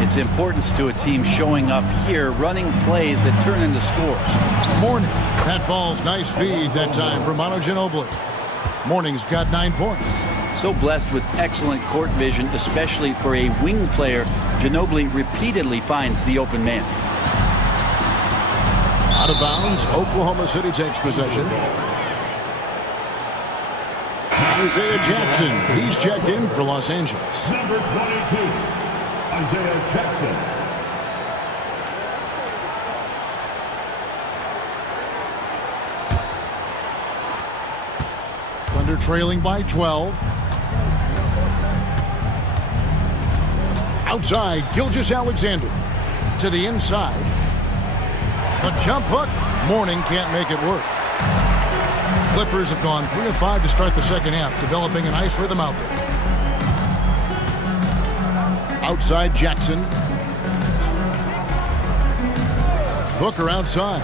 its importance to a team showing up here, running plays that turn into scores. Mourning. That falls. Nice feed that time for Manu Ginobili. Mourning's got 9 points. So blessed with excellent court vision, especially for a wing player. Ginobili repeatedly finds the open man. Out of bounds, Oklahoma City takes possession. Isaiah Jackson, he's checked in for Los Angeles. Number 22, Isaiah Jackson. Thunder trailing by 12. Outside, Gilgeous-Alexander. To the inside. The jump hook. Mourning can't make it work. Clippers have gone 3 of 5 to start the second half, developing a nice rhythm out there. Outside, Jackson. Booker outside.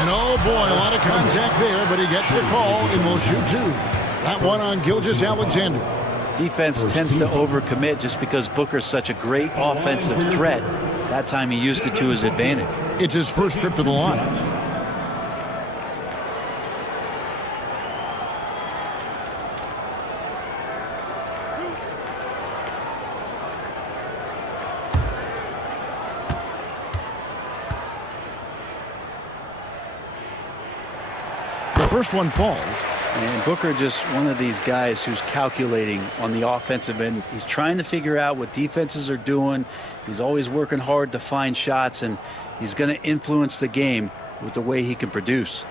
And oh boy, a lot of contact there, but he gets the call and will shoot 2. That one on Gilgeous-Alexander. Defense tends to overcommit just because Booker's such a great offensive threat. That time he used it to his advantage. It's his first trip to the line. The first one falls. And Booker just one of these guys who's calculating on the offensive end. He's trying to figure out what defenses are doing. He's always working hard to find shots, and he's going to influence the game with the way he can produce.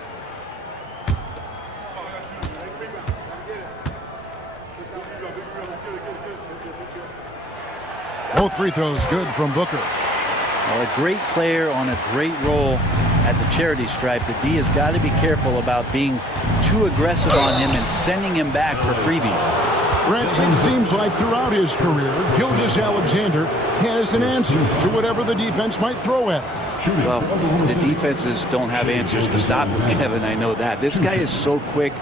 Both free throws good from Booker. Well, a great player on a great role at the charity stripe. The D has got to be careful about being too aggressive on him and sending him back for freebies. Brent, it seems like throughout his career, Gilgeous-Alexander has an answer to whatever the defense might throw at him. Well, the defenses don't have answers to stop him, Kevin. I know that. This guy is so quick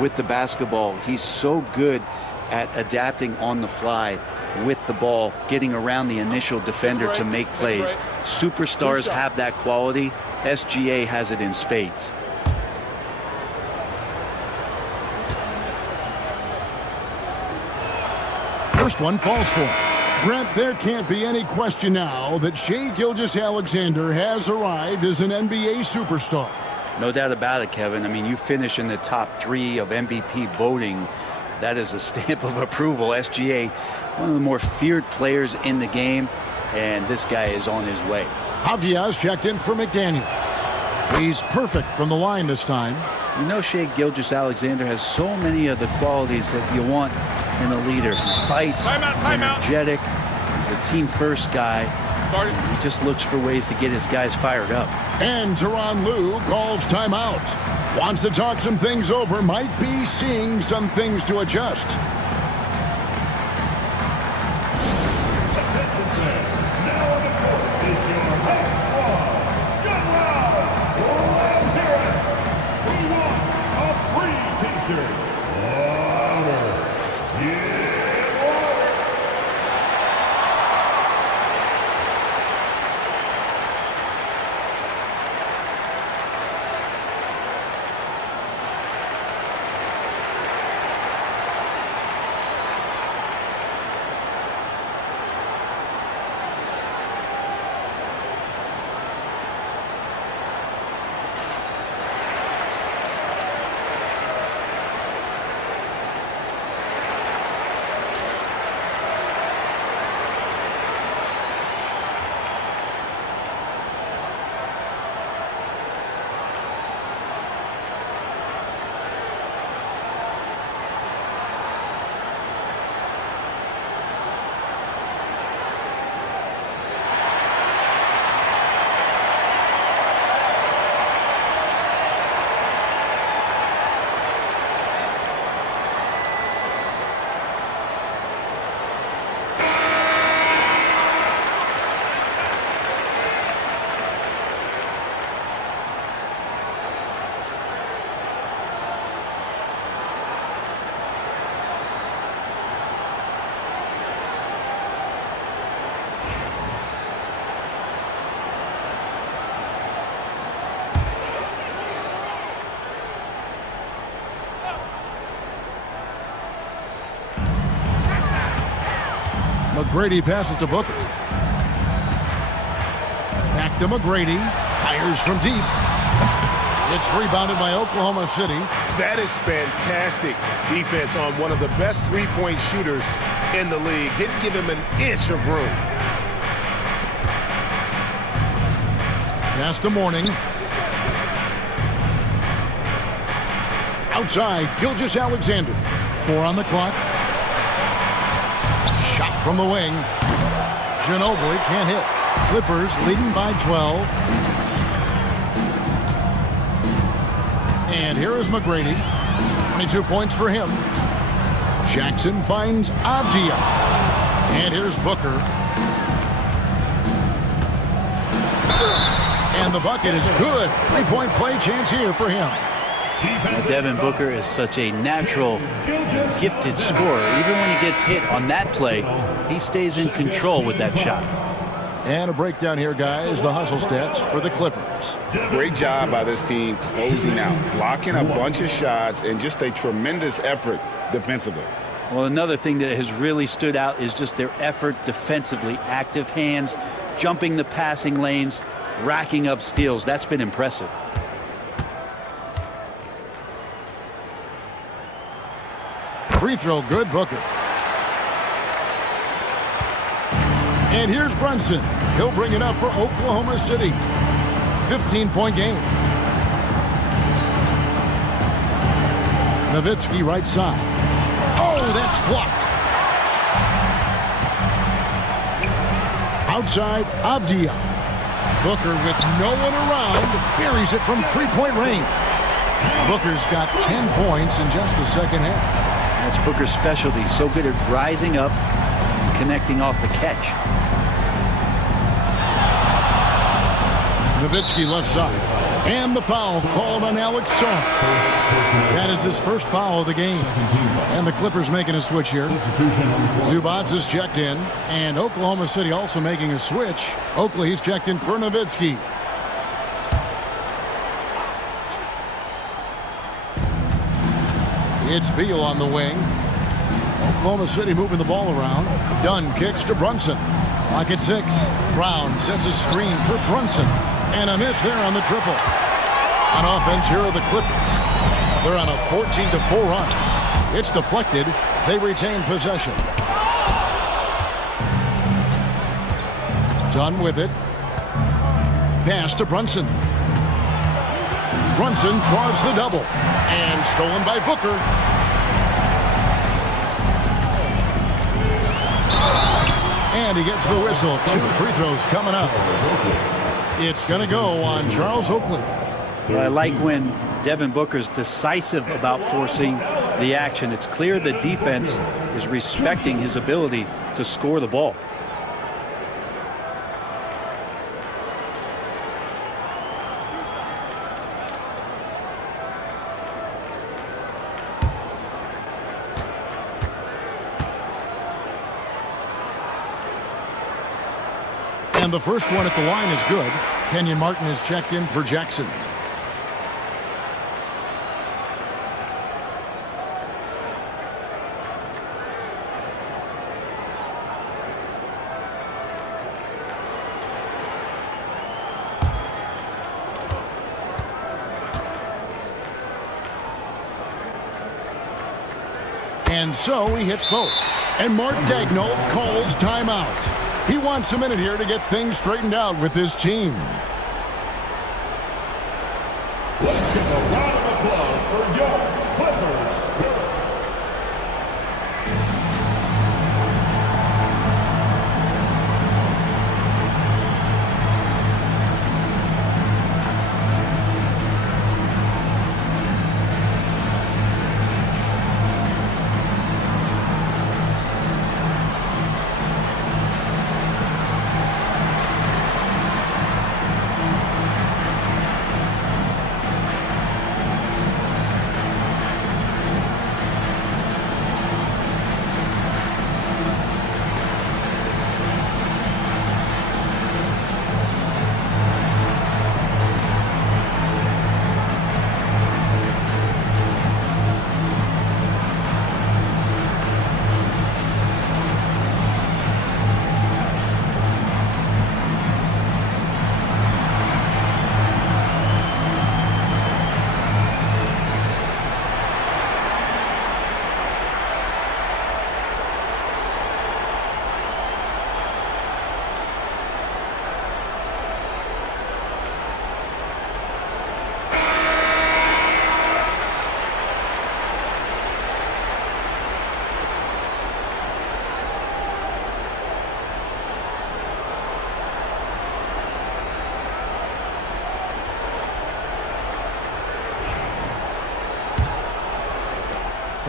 with the basketball. He's so good at adapting on the fly with the ball, getting around the initial defender to make plays. Superstars have that quality. SGA has it in spades. First one falls for him. Brent, there can't be any question now that Shai Gilgeous-Alexander has arrived as an NBA superstar. No doubt about it, Kevin. I mean, you finish in the top 3 of MVP voting. That is a stamp of approval. SGA, one of the more feared players in the game, and this guy is on his way. Diaz checked in for McDaniels. He's perfect from the line this time. You know, Shai Gilgeous-Alexander has so many of the qualities that you want in a leader. He fights, he's energetic, he's a team-first guy. He just looks for ways to get his guys fired up. And Tyronn Lue calls timeout. Wants to talk some things over, might be seeing some things to adjust. McGrady passes to Booker. Back to McGrady. Fires from deep. It's rebounded by Oklahoma City. That is fantastic defense on one of the best three-point shooters in the league. Didn't give him an inch of room. Pass to Mourning. Outside, Gilgeous Alexander. 4 on the clock. Shot from the wing. Ginobili can't hit. Clippers leading by 12. And here is McGrady. 22 points for him. Jackson finds Avdia. And here's Booker. And the bucket is good. 3-point play chance here for him. Devin Booker is such a natural, gifted scorer. Even when he gets hit on that play, he stays in control with that shot. And a breakdown here, guys. The hustle stats for the Clippers. Great job by this team closing out, blocking a bunch of shots, and just a tremendous effort defensively. Well, another thing that has really stood out is just their effort defensively. Active hands, jumping the passing lanes, racking up steals. That's been impressive. Free throw good, Booker. And here's Brunson. He'll bring it up for Oklahoma City. 15-point game. Nowitzki right side. Oh, that's blocked. Outside, Avdia. Booker with no one around. Buries it from three-point range. Booker's got 10 points in just the second half. That's Booker's specialty. So good at rising up and connecting off the catch. Nowitzki left side. And the foul called on Alex Song. That is his first foul of the game. And the Clippers making a switch here. Zubac is checked in. And Oklahoma City also making a switch. Oakley, he's checked in for Nowitzki. It's Beal on the wing. Oklahoma City moving the ball around. Dunn kicks to Brunson. Lock at 6. Brown sets a screen for Brunson. And a miss there on the triple. On offense, here are the Clippers. They're on a 14-4 run. It's deflected. They retain possession. Dunn with it. Pass to Brunson. Brunson draws the double. And stolen by Booker. And he gets the whistle. 2 free throws coming up. It's going to go on Charles Oakley. Well, I like when Devin Booker's decisive about forcing the action. It's clear the defense is respecting his ability to score the ball. And the first one at the line is good. Kenyon Martin is checked in for Jackson. And so he hits both. And Mark Daigneault calls timeout. He wants a minute here to get things straightened out with his team. Let's give a round of applause for your Clippers.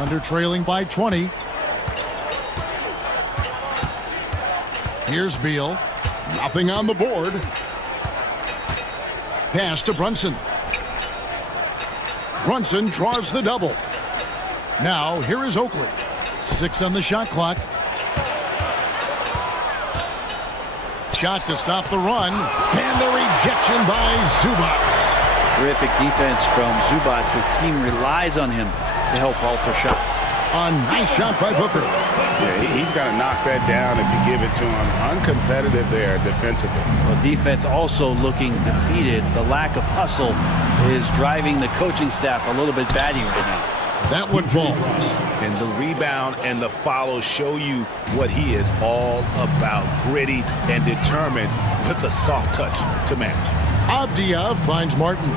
Thunder trailing by 20. Here's Beal. Nothing on the board. Pass to Brunson. Brunson draws the double. Now, here is Oakley. 6 on the shot clock. Shot to stop the run. And the rejection by Zubats. Terrific defense from Zubats. His team relies on him to help alter shots. A nice shot by Booker. Yeah, he's got to knock that down if you give it to him. Uncompetitive there defensively. Well, defense also looking defeated. The lack of hustle is driving the coaching staff a little bit batty right now. That one falls. And the rebound and the follow show you what he is all about. Gritty and determined with a soft touch to match. Avdia finds Martin.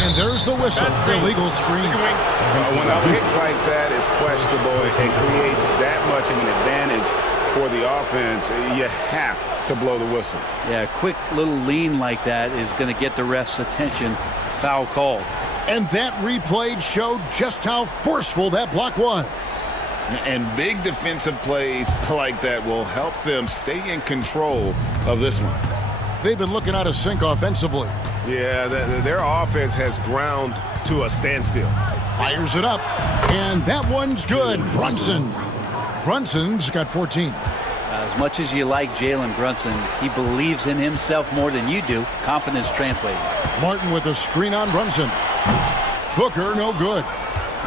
And there's the whistle. Illegal screen. When a pick like that is questionable and creates that much of an advantage for the offense, you have to blow the whistle. Yeah, a quick little lean like that is going to get the ref's attention. Foul called. And that replay showed just how forceful that block was. And big defensive plays like that will help them stay in control of this one. They've been looking out of sync offensively. Yeah, their offense has ground to a standstill. Fires it up. And that one's good. Brunson. Brunson's got 14. As much as you like Jalen Brunson, he believes in himself more than you do. Confidence translating. Martin with a screen on Brunson. Booker, no good.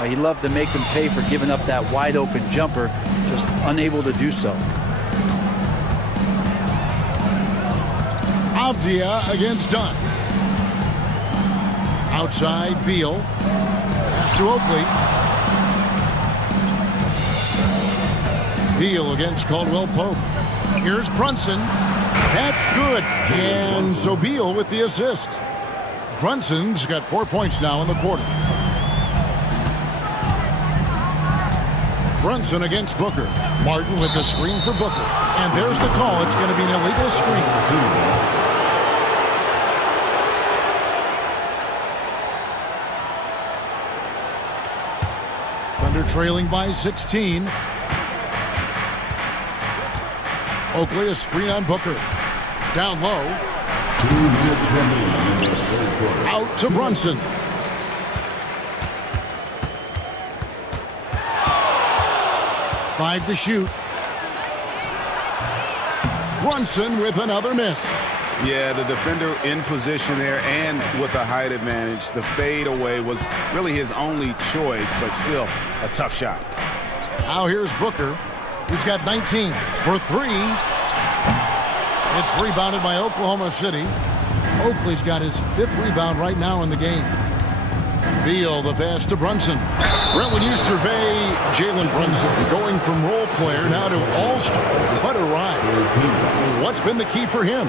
He loved to make them pay for giving up that wide open jumper, just unable to do so. Avdia against Dunn. Outside, Beal. Pass to Oakley. Beal against Caldwell Pope. Here's Brunson. That's good. And so Beal with the assist. Brunson's got 4 points now in the quarter. Brunson against Booker. Martin with the screen for Booker. And there's the call. It's going to be an illegal screen. Thunder trailing by 16. Oakley, a screen on Booker. Down low. Out to Brunson. Five to shoot. Brunson with another miss. Yeah, the defender in position there and with the height advantage. The fade away was really his only choice, but still a tough shot. Now here's Booker. He's got 19 for 3. It's rebounded by Oklahoma City. Oakley's got his 5th rebound right now in the game. Beal, the pass to Brunson. Brent, when you survey Jalen Brunson going from role player now to all-star, what a rise. What's been the key for him?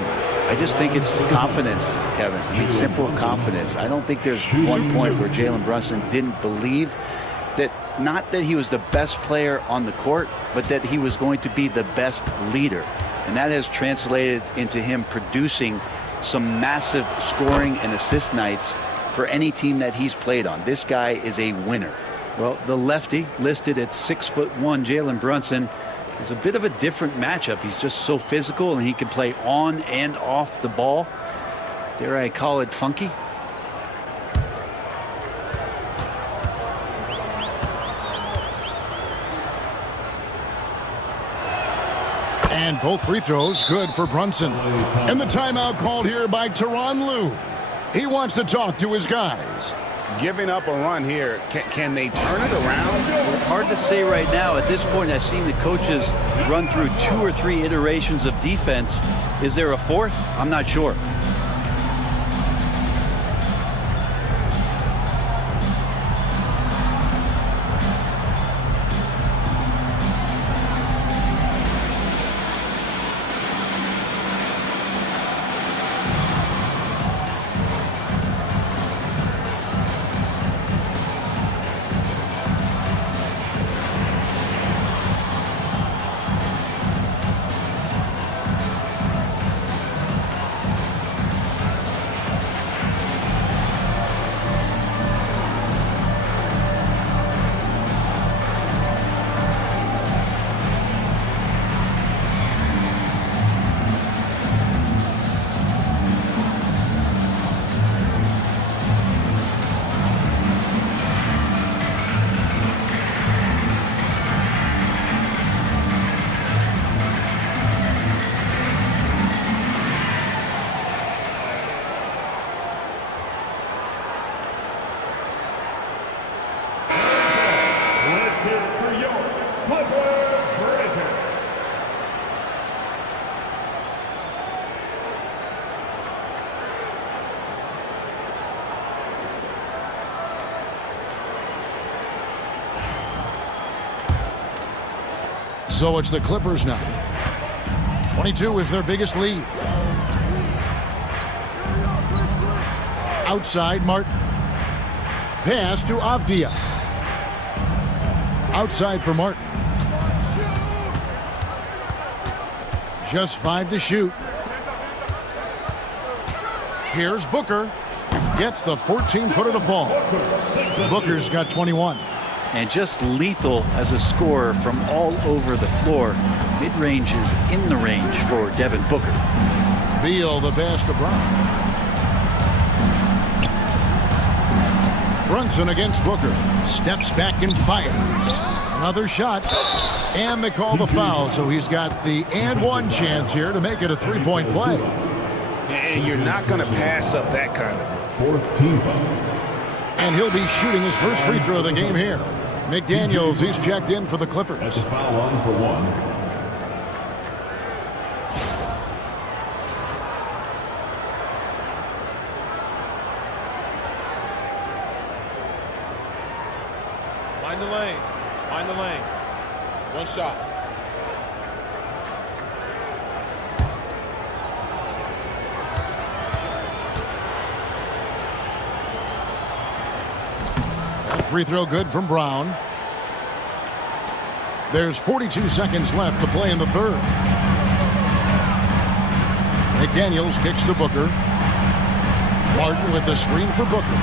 I just think it's confidence, Kevin. I mean, simple confidence. I don't think there's one point where Jalen Brunson didn't believe that, not that he was the best player on the court, but that he was going to be the best leader. And that has translated into him producing some massive scoring and assist nights for any team that he's played on. This guy is a winner. Well, the lefty listed at 6'1", Jalen Brunson, is a bit of a different matchup. He's just so physical, and he can play on and off the ball. Dare I call it funky? And both free throws good for Brunson. And the timeout called here by Tyronn Lue. He wants to talk to his guys. Giving up a run here, can they turn it around? Hard to say right now. At this point, I've seen the coaches run through 2 or 3 iterations of defense. Is there a 4th? I'm not sure. Clippers breaker. So it's the Clippers now. 22 is their biggest lead. Outside, Martin. Pass to Avdia. Outside for Martin. Just 5 to shoot. Here's Booker. Gets the 14-footer to fall. Booker's got 21. And just lethal as a scorer from all over the floor. Mid-range is in the range for Devin Booker. Beal, the pass to Brown. Brunson against Booker. Steps back and fires. Another shot. And they call the foul, so he's got the and one chance here to make it a three-point play. And you're not going to pass up that kind of thing. Fourth team foul. And he'll be shooting his first free throw of the game here. McDaniels, he's checked in for the At Clippers. the foul line for one. Mind the lanes. Mind the lanes. One shot. Free throw good from Brown. There's 42 seconds left to play in the third. McDaniels kicks to Booker. Martin with the screen for Booker.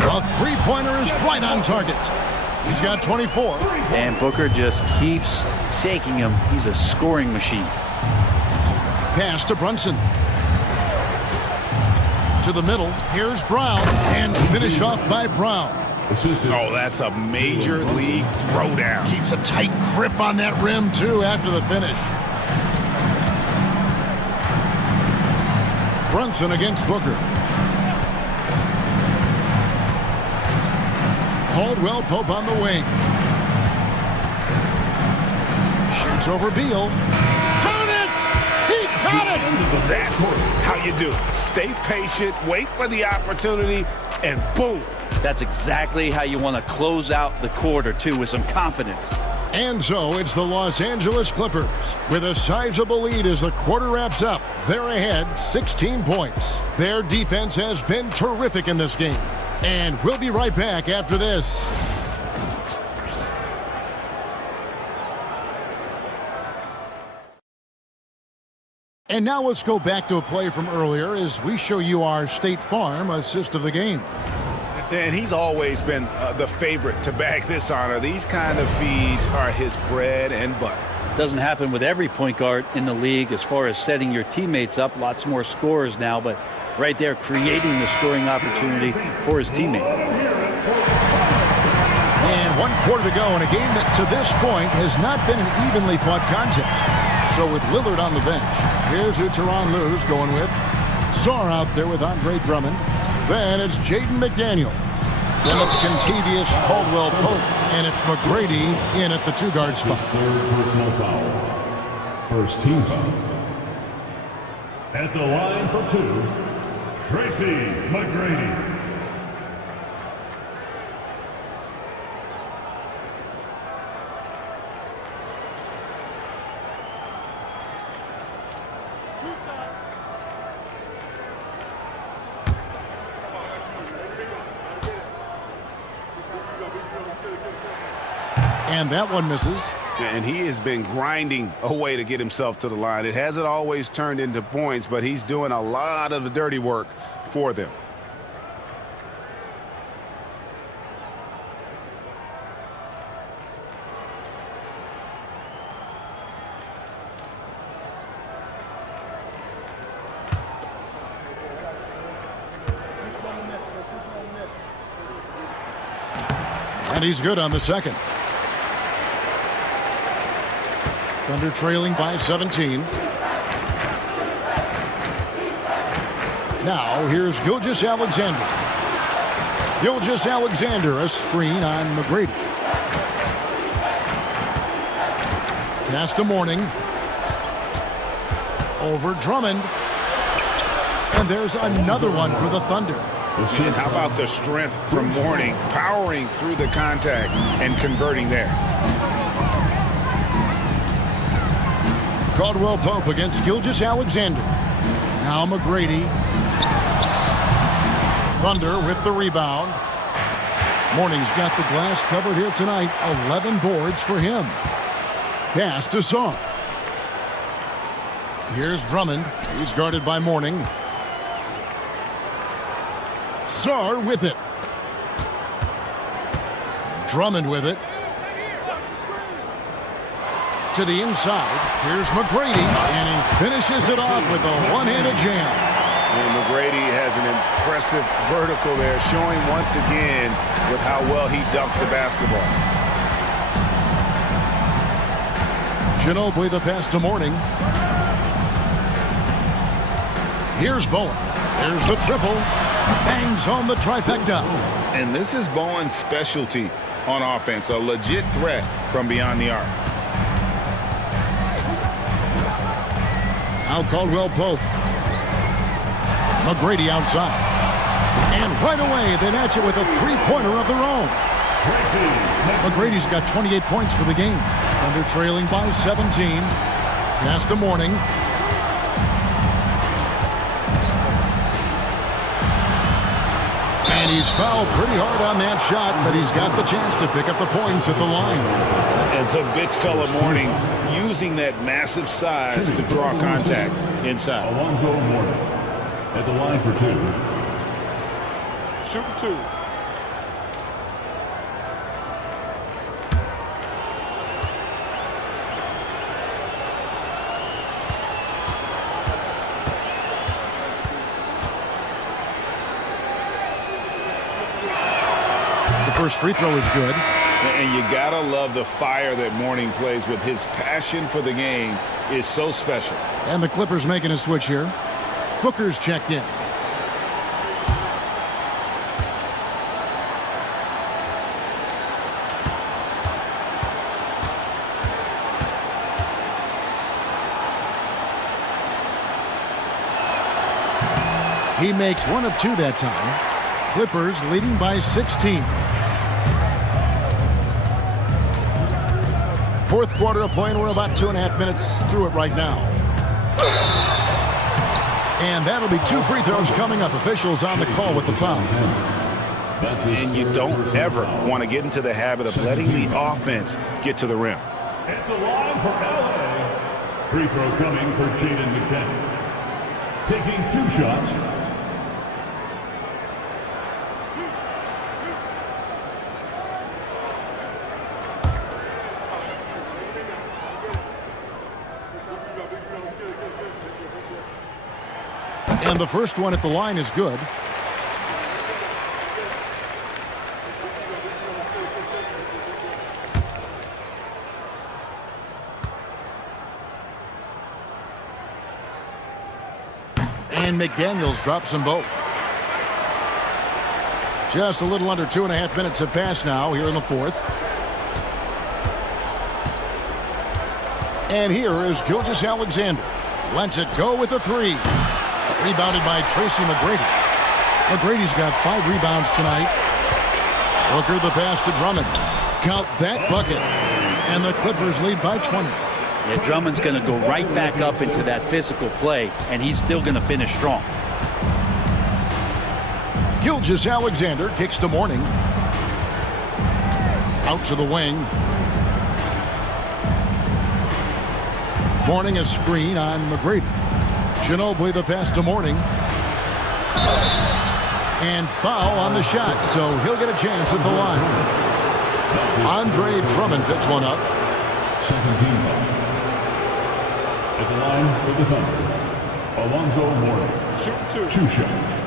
The three-pointer is right on target. He's got 24. And Booker just keeps taking him. He's a scoring machine. Pass to Brunson. To the middle. Here's Brown. And finish off by Brown. Oh, that's a major league throwdown. Keeps a tight grip on that rim, too, after the finish. Brunson against Booker. Caldwell Pope on the wing. Shoots over Beal. Count it! He caught it! That's how you do it. Stay patient, wait for the opportunity, and boom. That's exactly how you want to close out the quarter, too, with some confidence. And so it's the Los Angeles Clippers with a sizable lead as the quarter wraps up. They're ahead 16 points. Their defense has been terrific in this game. And we'll be right back after this. And now let's go back to a play from earlier as we show you our State Farm assist of the game. And he's always been the favorite to bag this honor. These kind of feeds are his bread and butter. Doesn't happen with every point guard in the league as far as setting your teammates up. Lots more scorers now, but right there creating the scoring opportunity for his teammate. And 1 quarter to go in a game that to this point has not been an evenly fought contest. So with Lillard on the bench, here's who Tyronn Lue's going with. Czar out there with Andre Drummond. Then it's Jaden McDaniels. Then it's Contavious Caldwell Pope. And it's McGrady in at the 2-guard spot. Third personal foul. First team foul. At the line for 2, Tracy McGrady. And that one misses. And he has been grinding away to get himself to the line. It hasn't always turned into points, but he's doing a lot of the dirty work for them. And he's good on the second. Thunder trailing by 17. Now here's Gilgeous-Alexander. Gilgeous-Alexander, a screen on McGrady. Pass to Mourning. Over Drummond. And there's another one for the Thunder. And how about the strength from Mourning, powering through the contact and converting there. Caldwell Pope against Gilgeous-Alexander. Now McGrady. Thunder with the rebound. Mourning's got the glass covered here tonight. 11 boards for him. Pass to Saw. Here's Drummond. He's guarded by Mourning. Saar with it. Drummond with it. To the inside. Here's McGrady. And he finishes it off with a one-handed jam. And McGrady has an impressive vertical there, showing once again with how well he dunks the basketball. Ginobili the pass to Mourning. Here's Bowen. There's the triple. Bangs home the trifecta. And this is Bowen's specialty on offense, a legit threat from beyond the arc. Now Caldwell Pope. McGrady outside. And right away, they match it with a three-pointer of their own. McGrady's got 28 points for the game. Thunder trailing by 17. Pass to Mourning. And he's fouled pretty hard on that shot, but he's got the chance to pick up the points at the line. And the big fella Mourning using that massive size to draw contact inside. Alonzo Mourning at the line for two. Shooting two. First free throw is good. And you gotta love the fire that Mourning plays with. His passion for the game is so special. And the Clippers making a switch here. Booker's checked in. He makes one of two that time. Clippers leading by 16. Fourth quarter of play, and we're about 2.5 minutes through it right now. And that'll be two free throws coming up. Officials on the call with the foul. And you don't ever want to get into the habit of letting the offense get to the rim. At the line for LA. Free throw coming for Jaden McDaniels. Taking two shots. And the first one at the line is good. And McDaniels drops them both. Just a little under 2.5 minutes have passed now here in the fourth. And here is Gilgeous-Alexander. Lets it go with a three. Rebounded by Tracy McGrady. McGrady's got 5 rebounds tonight. Booker the pass to Drummond. Count that bucket. And the Clippers lead by 20. Yeah, Drummond's going to go right back up into that physical play, and he's still going to finish strong. Gilgeous-Alexander kicks to Mourning. Out to the wing. Mourning a screen on McGrady. Ginobili the pass to Mourning. And foul on the shot, so he'll get a chance at the line. Andre Drummond picks one up. 17 foul. At the line for the Thunder, Alonzo Mourning. Shooting two. Two shots.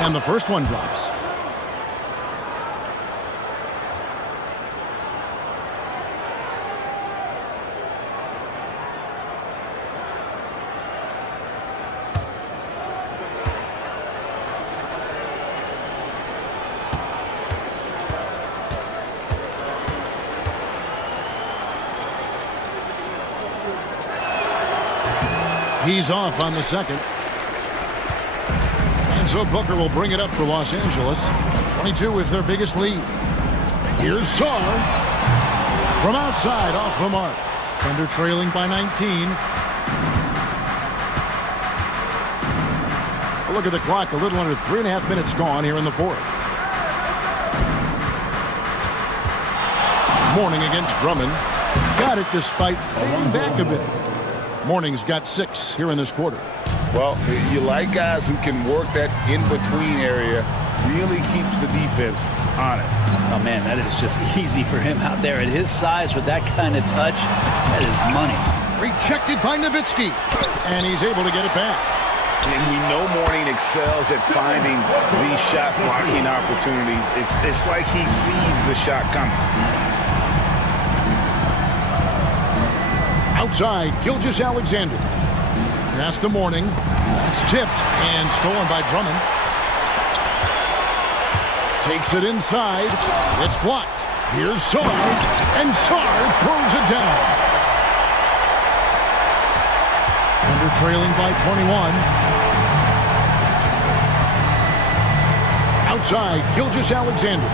And the first one drops. He's off on the second. And so Booker will bring it up for Los Angeles. 22 is their biggest lead. Here's Sarr. From outside, off the mark. Thunder trailing by 19. A look at the clock. A little under 3.5 minutes gone here in the fourth. Mourning against Drummond. Got it despite fading back a bit. Mourning's got 6 here in this quarter. Well, you like guys who can work that in-between area. Really keeps the defense honest. Oh, man, that is just easy for him out there. At his size with that kind of touch, that is money. Rejected by Nowitzki. And he's able to get it back. And we know Mourning excels at finding these shot blocking opportunities. It's like he sees the shot coming. Outside, Gilgeous-Alexander. Pass to Mourning. That's tipped and stolen by Drummond. Takes it inside. It's blocked. Here's Sarr. And Sarr throws it down. Under trailing by 21. Outside, Gilgeous-Alexander.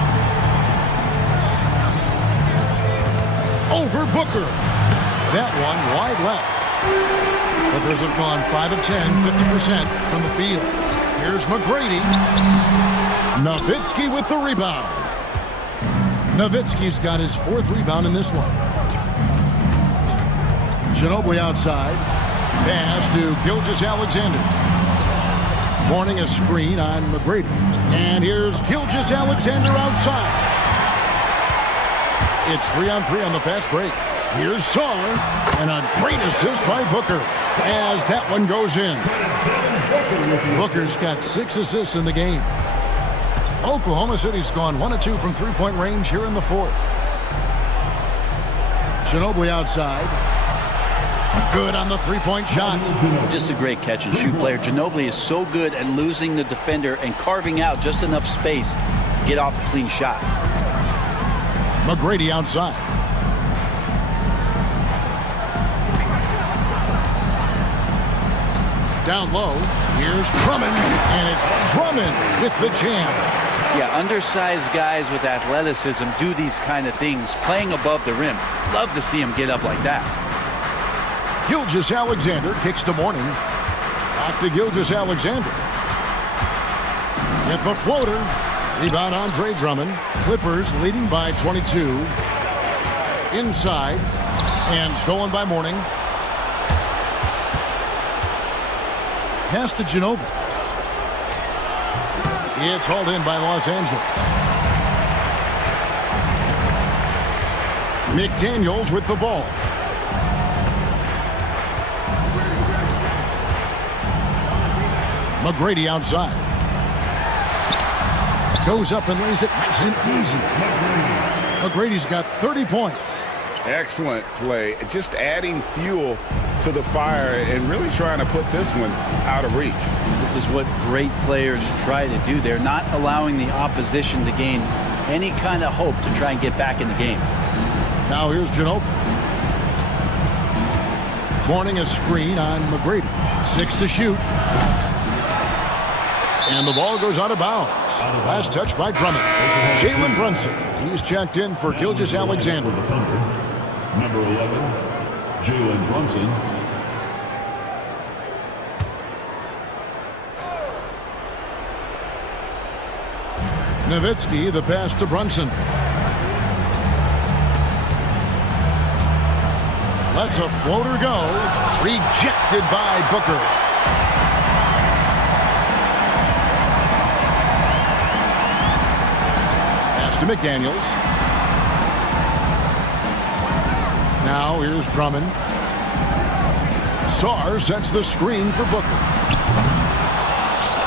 Over Booker. That one wide left. Clippers have gone 5 of 10, 50% from the field. Here's McGrady. Nowitzki with the rebound. Nowitzki's got his 4th rebound in this one. Ginobili outside. Pass to Gilgeous-Alexander. Mourning a screen on McGrady. And here's Gilgeous-Alexander outside. It's 3-on-3 on the fast break. Here's Sarr, and a great assist by Booker as that one goes in. Booker's got 6 assists in the game. Oklahoma City's gone 1 of 2 from three-point range here in the fourth. Ginobili outside. Good on the three-point shot. Just a great catch and shoot player. Ginobili is so good at losing the defender and carving out just enough space to get off a clean shot. McGrady outside. Down low, here's Drummond, and it's Drummond with the jam. Yeah, undersized guys with athleticism do these kind of things, playing above the rim. Love to see him get up like that. Gilgeous-Alexander kicks to Mourning. Back to Gilgeous-Alexander. With the floater. Rebound Andre Drummond. Clippers leading by 22. Inside. And stolen by Mourning. Pass to Ginobili. It's hauled in by Los Angeles. McDaniels with the ball. McGrady outside. Goes up and lays it nice and easy. McGrady's got 30 points. Excellent play. Just adding fuel to the fire and really trying to put this one out of reach. This is what great players try to do. They're not allowing the opposition to gain any kind of hope to try and get back in the game. Now here's Ginobili. Mourning a screen on McGrady. 6 to shoot. And the ball goes out of bounds. Last touch by Drummond. Jalen Brunson. He's checked in for Gilgeous-Alexander. Number 11, Jalen Brunson. Nowitzki, the pass to Brunson. Lets a floater go. Rejected by Booker. Pass to McDaniels. Now here's Drummond. Sarr sets the screen for Booker.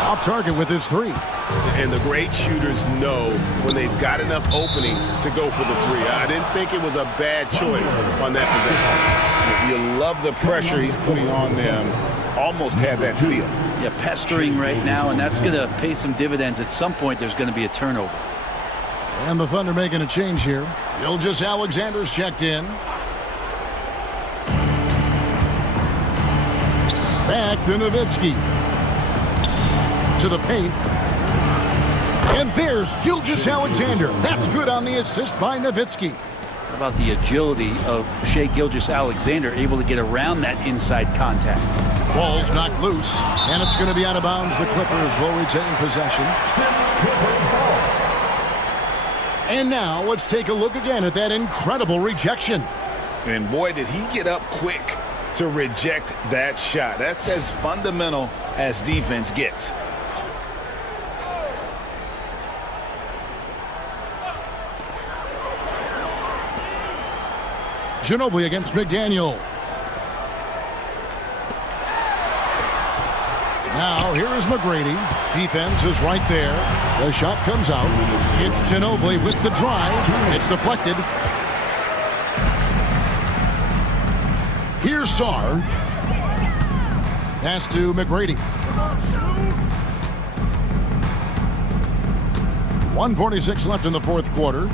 Off target with his 3. And the great shooters know when they've got enough opening to go for the 3. I didn't think it was a bad choice on that possession. You love the pressure he's putting on them. Almost had that steal. Yeah, pestering right now, and that's going to pay some dividends. At some point, there's going to be a turnover. And the Thunder making a change here. Gilgeous-Alexander's checked in. Back to Nowitzki. To the paint. And there's Gilgeous-Alexander. That's good on the assist by Nowitzki. How about the agility of Shai Gilgeous-Alexander, able to get around that inside contact? Ball's knocked loose, and it's going to be out of bounds. The Clippers will retain possession. And now let's take a look again at that incredible rejection. And boy, did he get up quick to reject that shot. That's as fundamental as defense gets. Ginobili against McDaniel. Now here is McGrady. Defense is right there. The shot comes out. It's Ginobili with the drive. It's deflected. Here's Sarr. Pass to McGrady. 1:46 left in the fourth quarter.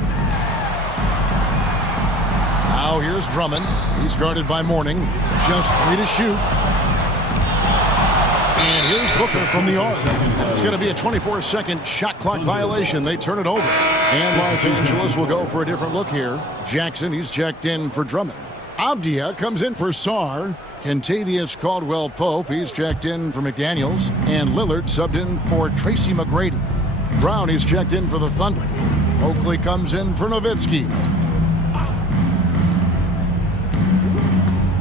Now here's Drummond. He's guarded by Mourning. Just 3 to shoot. And here's Booker from the arc. It's going to be a 24-second shot clock violation. They turn it over. And Los Angeles will go for a different look here. Jackson, he's checked in for Drummond. Avdia comes in for Sarr. Kentavious Caldwell-Pope, he's checked in for McDaniels. And Lillard subbed in for Tracy McGrady. Brown, he's checked in for the Thunder. Oakley comes in for Nowitzki.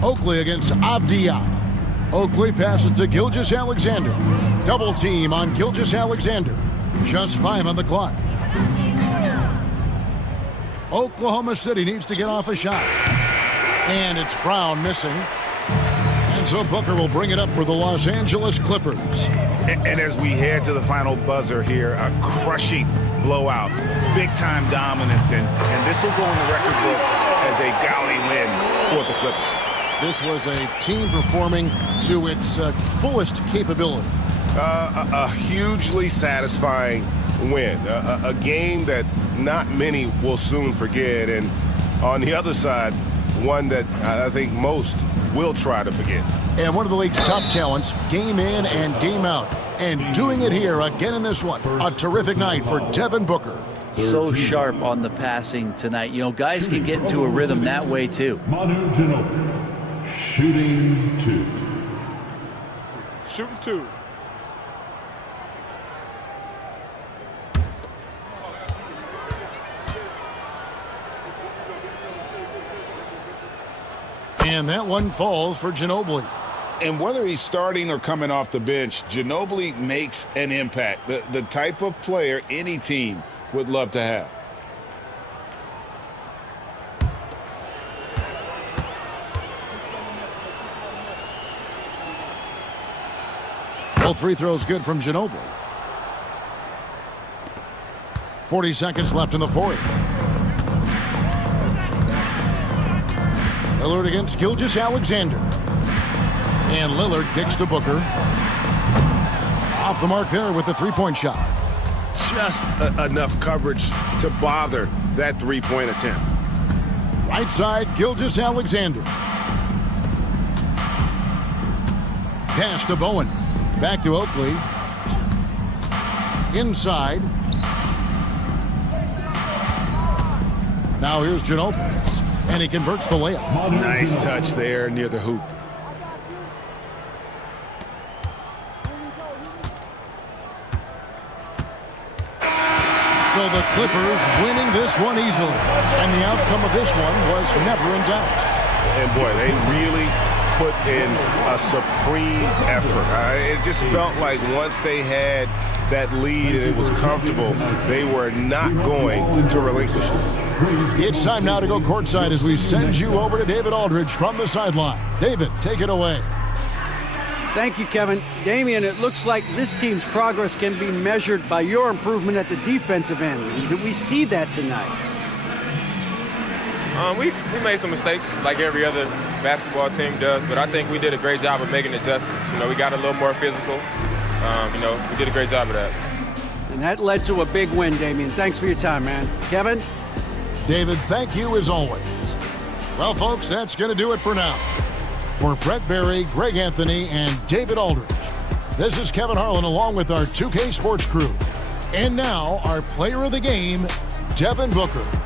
Oakley against Avdia. Oakley passes to Gilgeous-Alexander. Double team on Gilgeous-Alexander. Just 5 on the clock. Oklahoma City needs to get off a shot. And it's Brown missing. And so Booker will bring it up for the Los Angeles Clippers. And as we head to the final buzzer here, a crushing blowout, big-time dominance, and this will go in the record books as a gaudy win for the Clippers. This was a team performing to its fullest capability. A hugely satisfying win. A game that not many will soon forget. And on the other side, one that I think most will try to forget. And one of the league's top talents, game in and game out. And doing it here again in this one. A terrific night for Devin Booker. So sharp on the passing tonight. You know, guys can get into a rhythm that way too. Manu Ginobili, shooting 2. Shooting 2. And that one falls for Ginobili. And whether he's starting or coming off the bench, Ginobili makes an impact. The type of player any team would love to have. Both free throws good from Ginobili. 40 seconds left in the fourth. Lillard against Gilgeous-Alexander. And Lillard kicks to Booker. Off the mark there with the three-point shot. Just enough coverage to bother that three-point attempt. Right side, Gilgeous-Alexander. Pass to Bowen. Back to Oakley. Inside. Now here's Ginobili. And he converts the layup. Nice touch there near the hoop. So the Clippers winning this one easily. And the outcome of this one was never in doubt. And boy, they really put in a supreme effort. It just felt like once they had that lead and it was comfortable, they were not going to relinquish it. It's time now to go courtside as we send you over to David Aldridge from the sideline. David, take it away. Thank you, Kevin. Damian, it looks like this team's progress can be measured by your improvement at the defensive end. Did we see that tonight? We made some mistakes like every other basketball team does, but I think we did a great job of making adjustments. You know, we got a little more physical. We did a great job of that. And that led to a big win, Damian. Thanks for your time, man. Kevin? David, thank you as always. Well, folks, that's going to do it for now. For Brett Berry, Greg Anthony, and David Aldridge, this is Kevin Harlan along with our 2K Sports crew. And now, our player of the game, Devin Booker.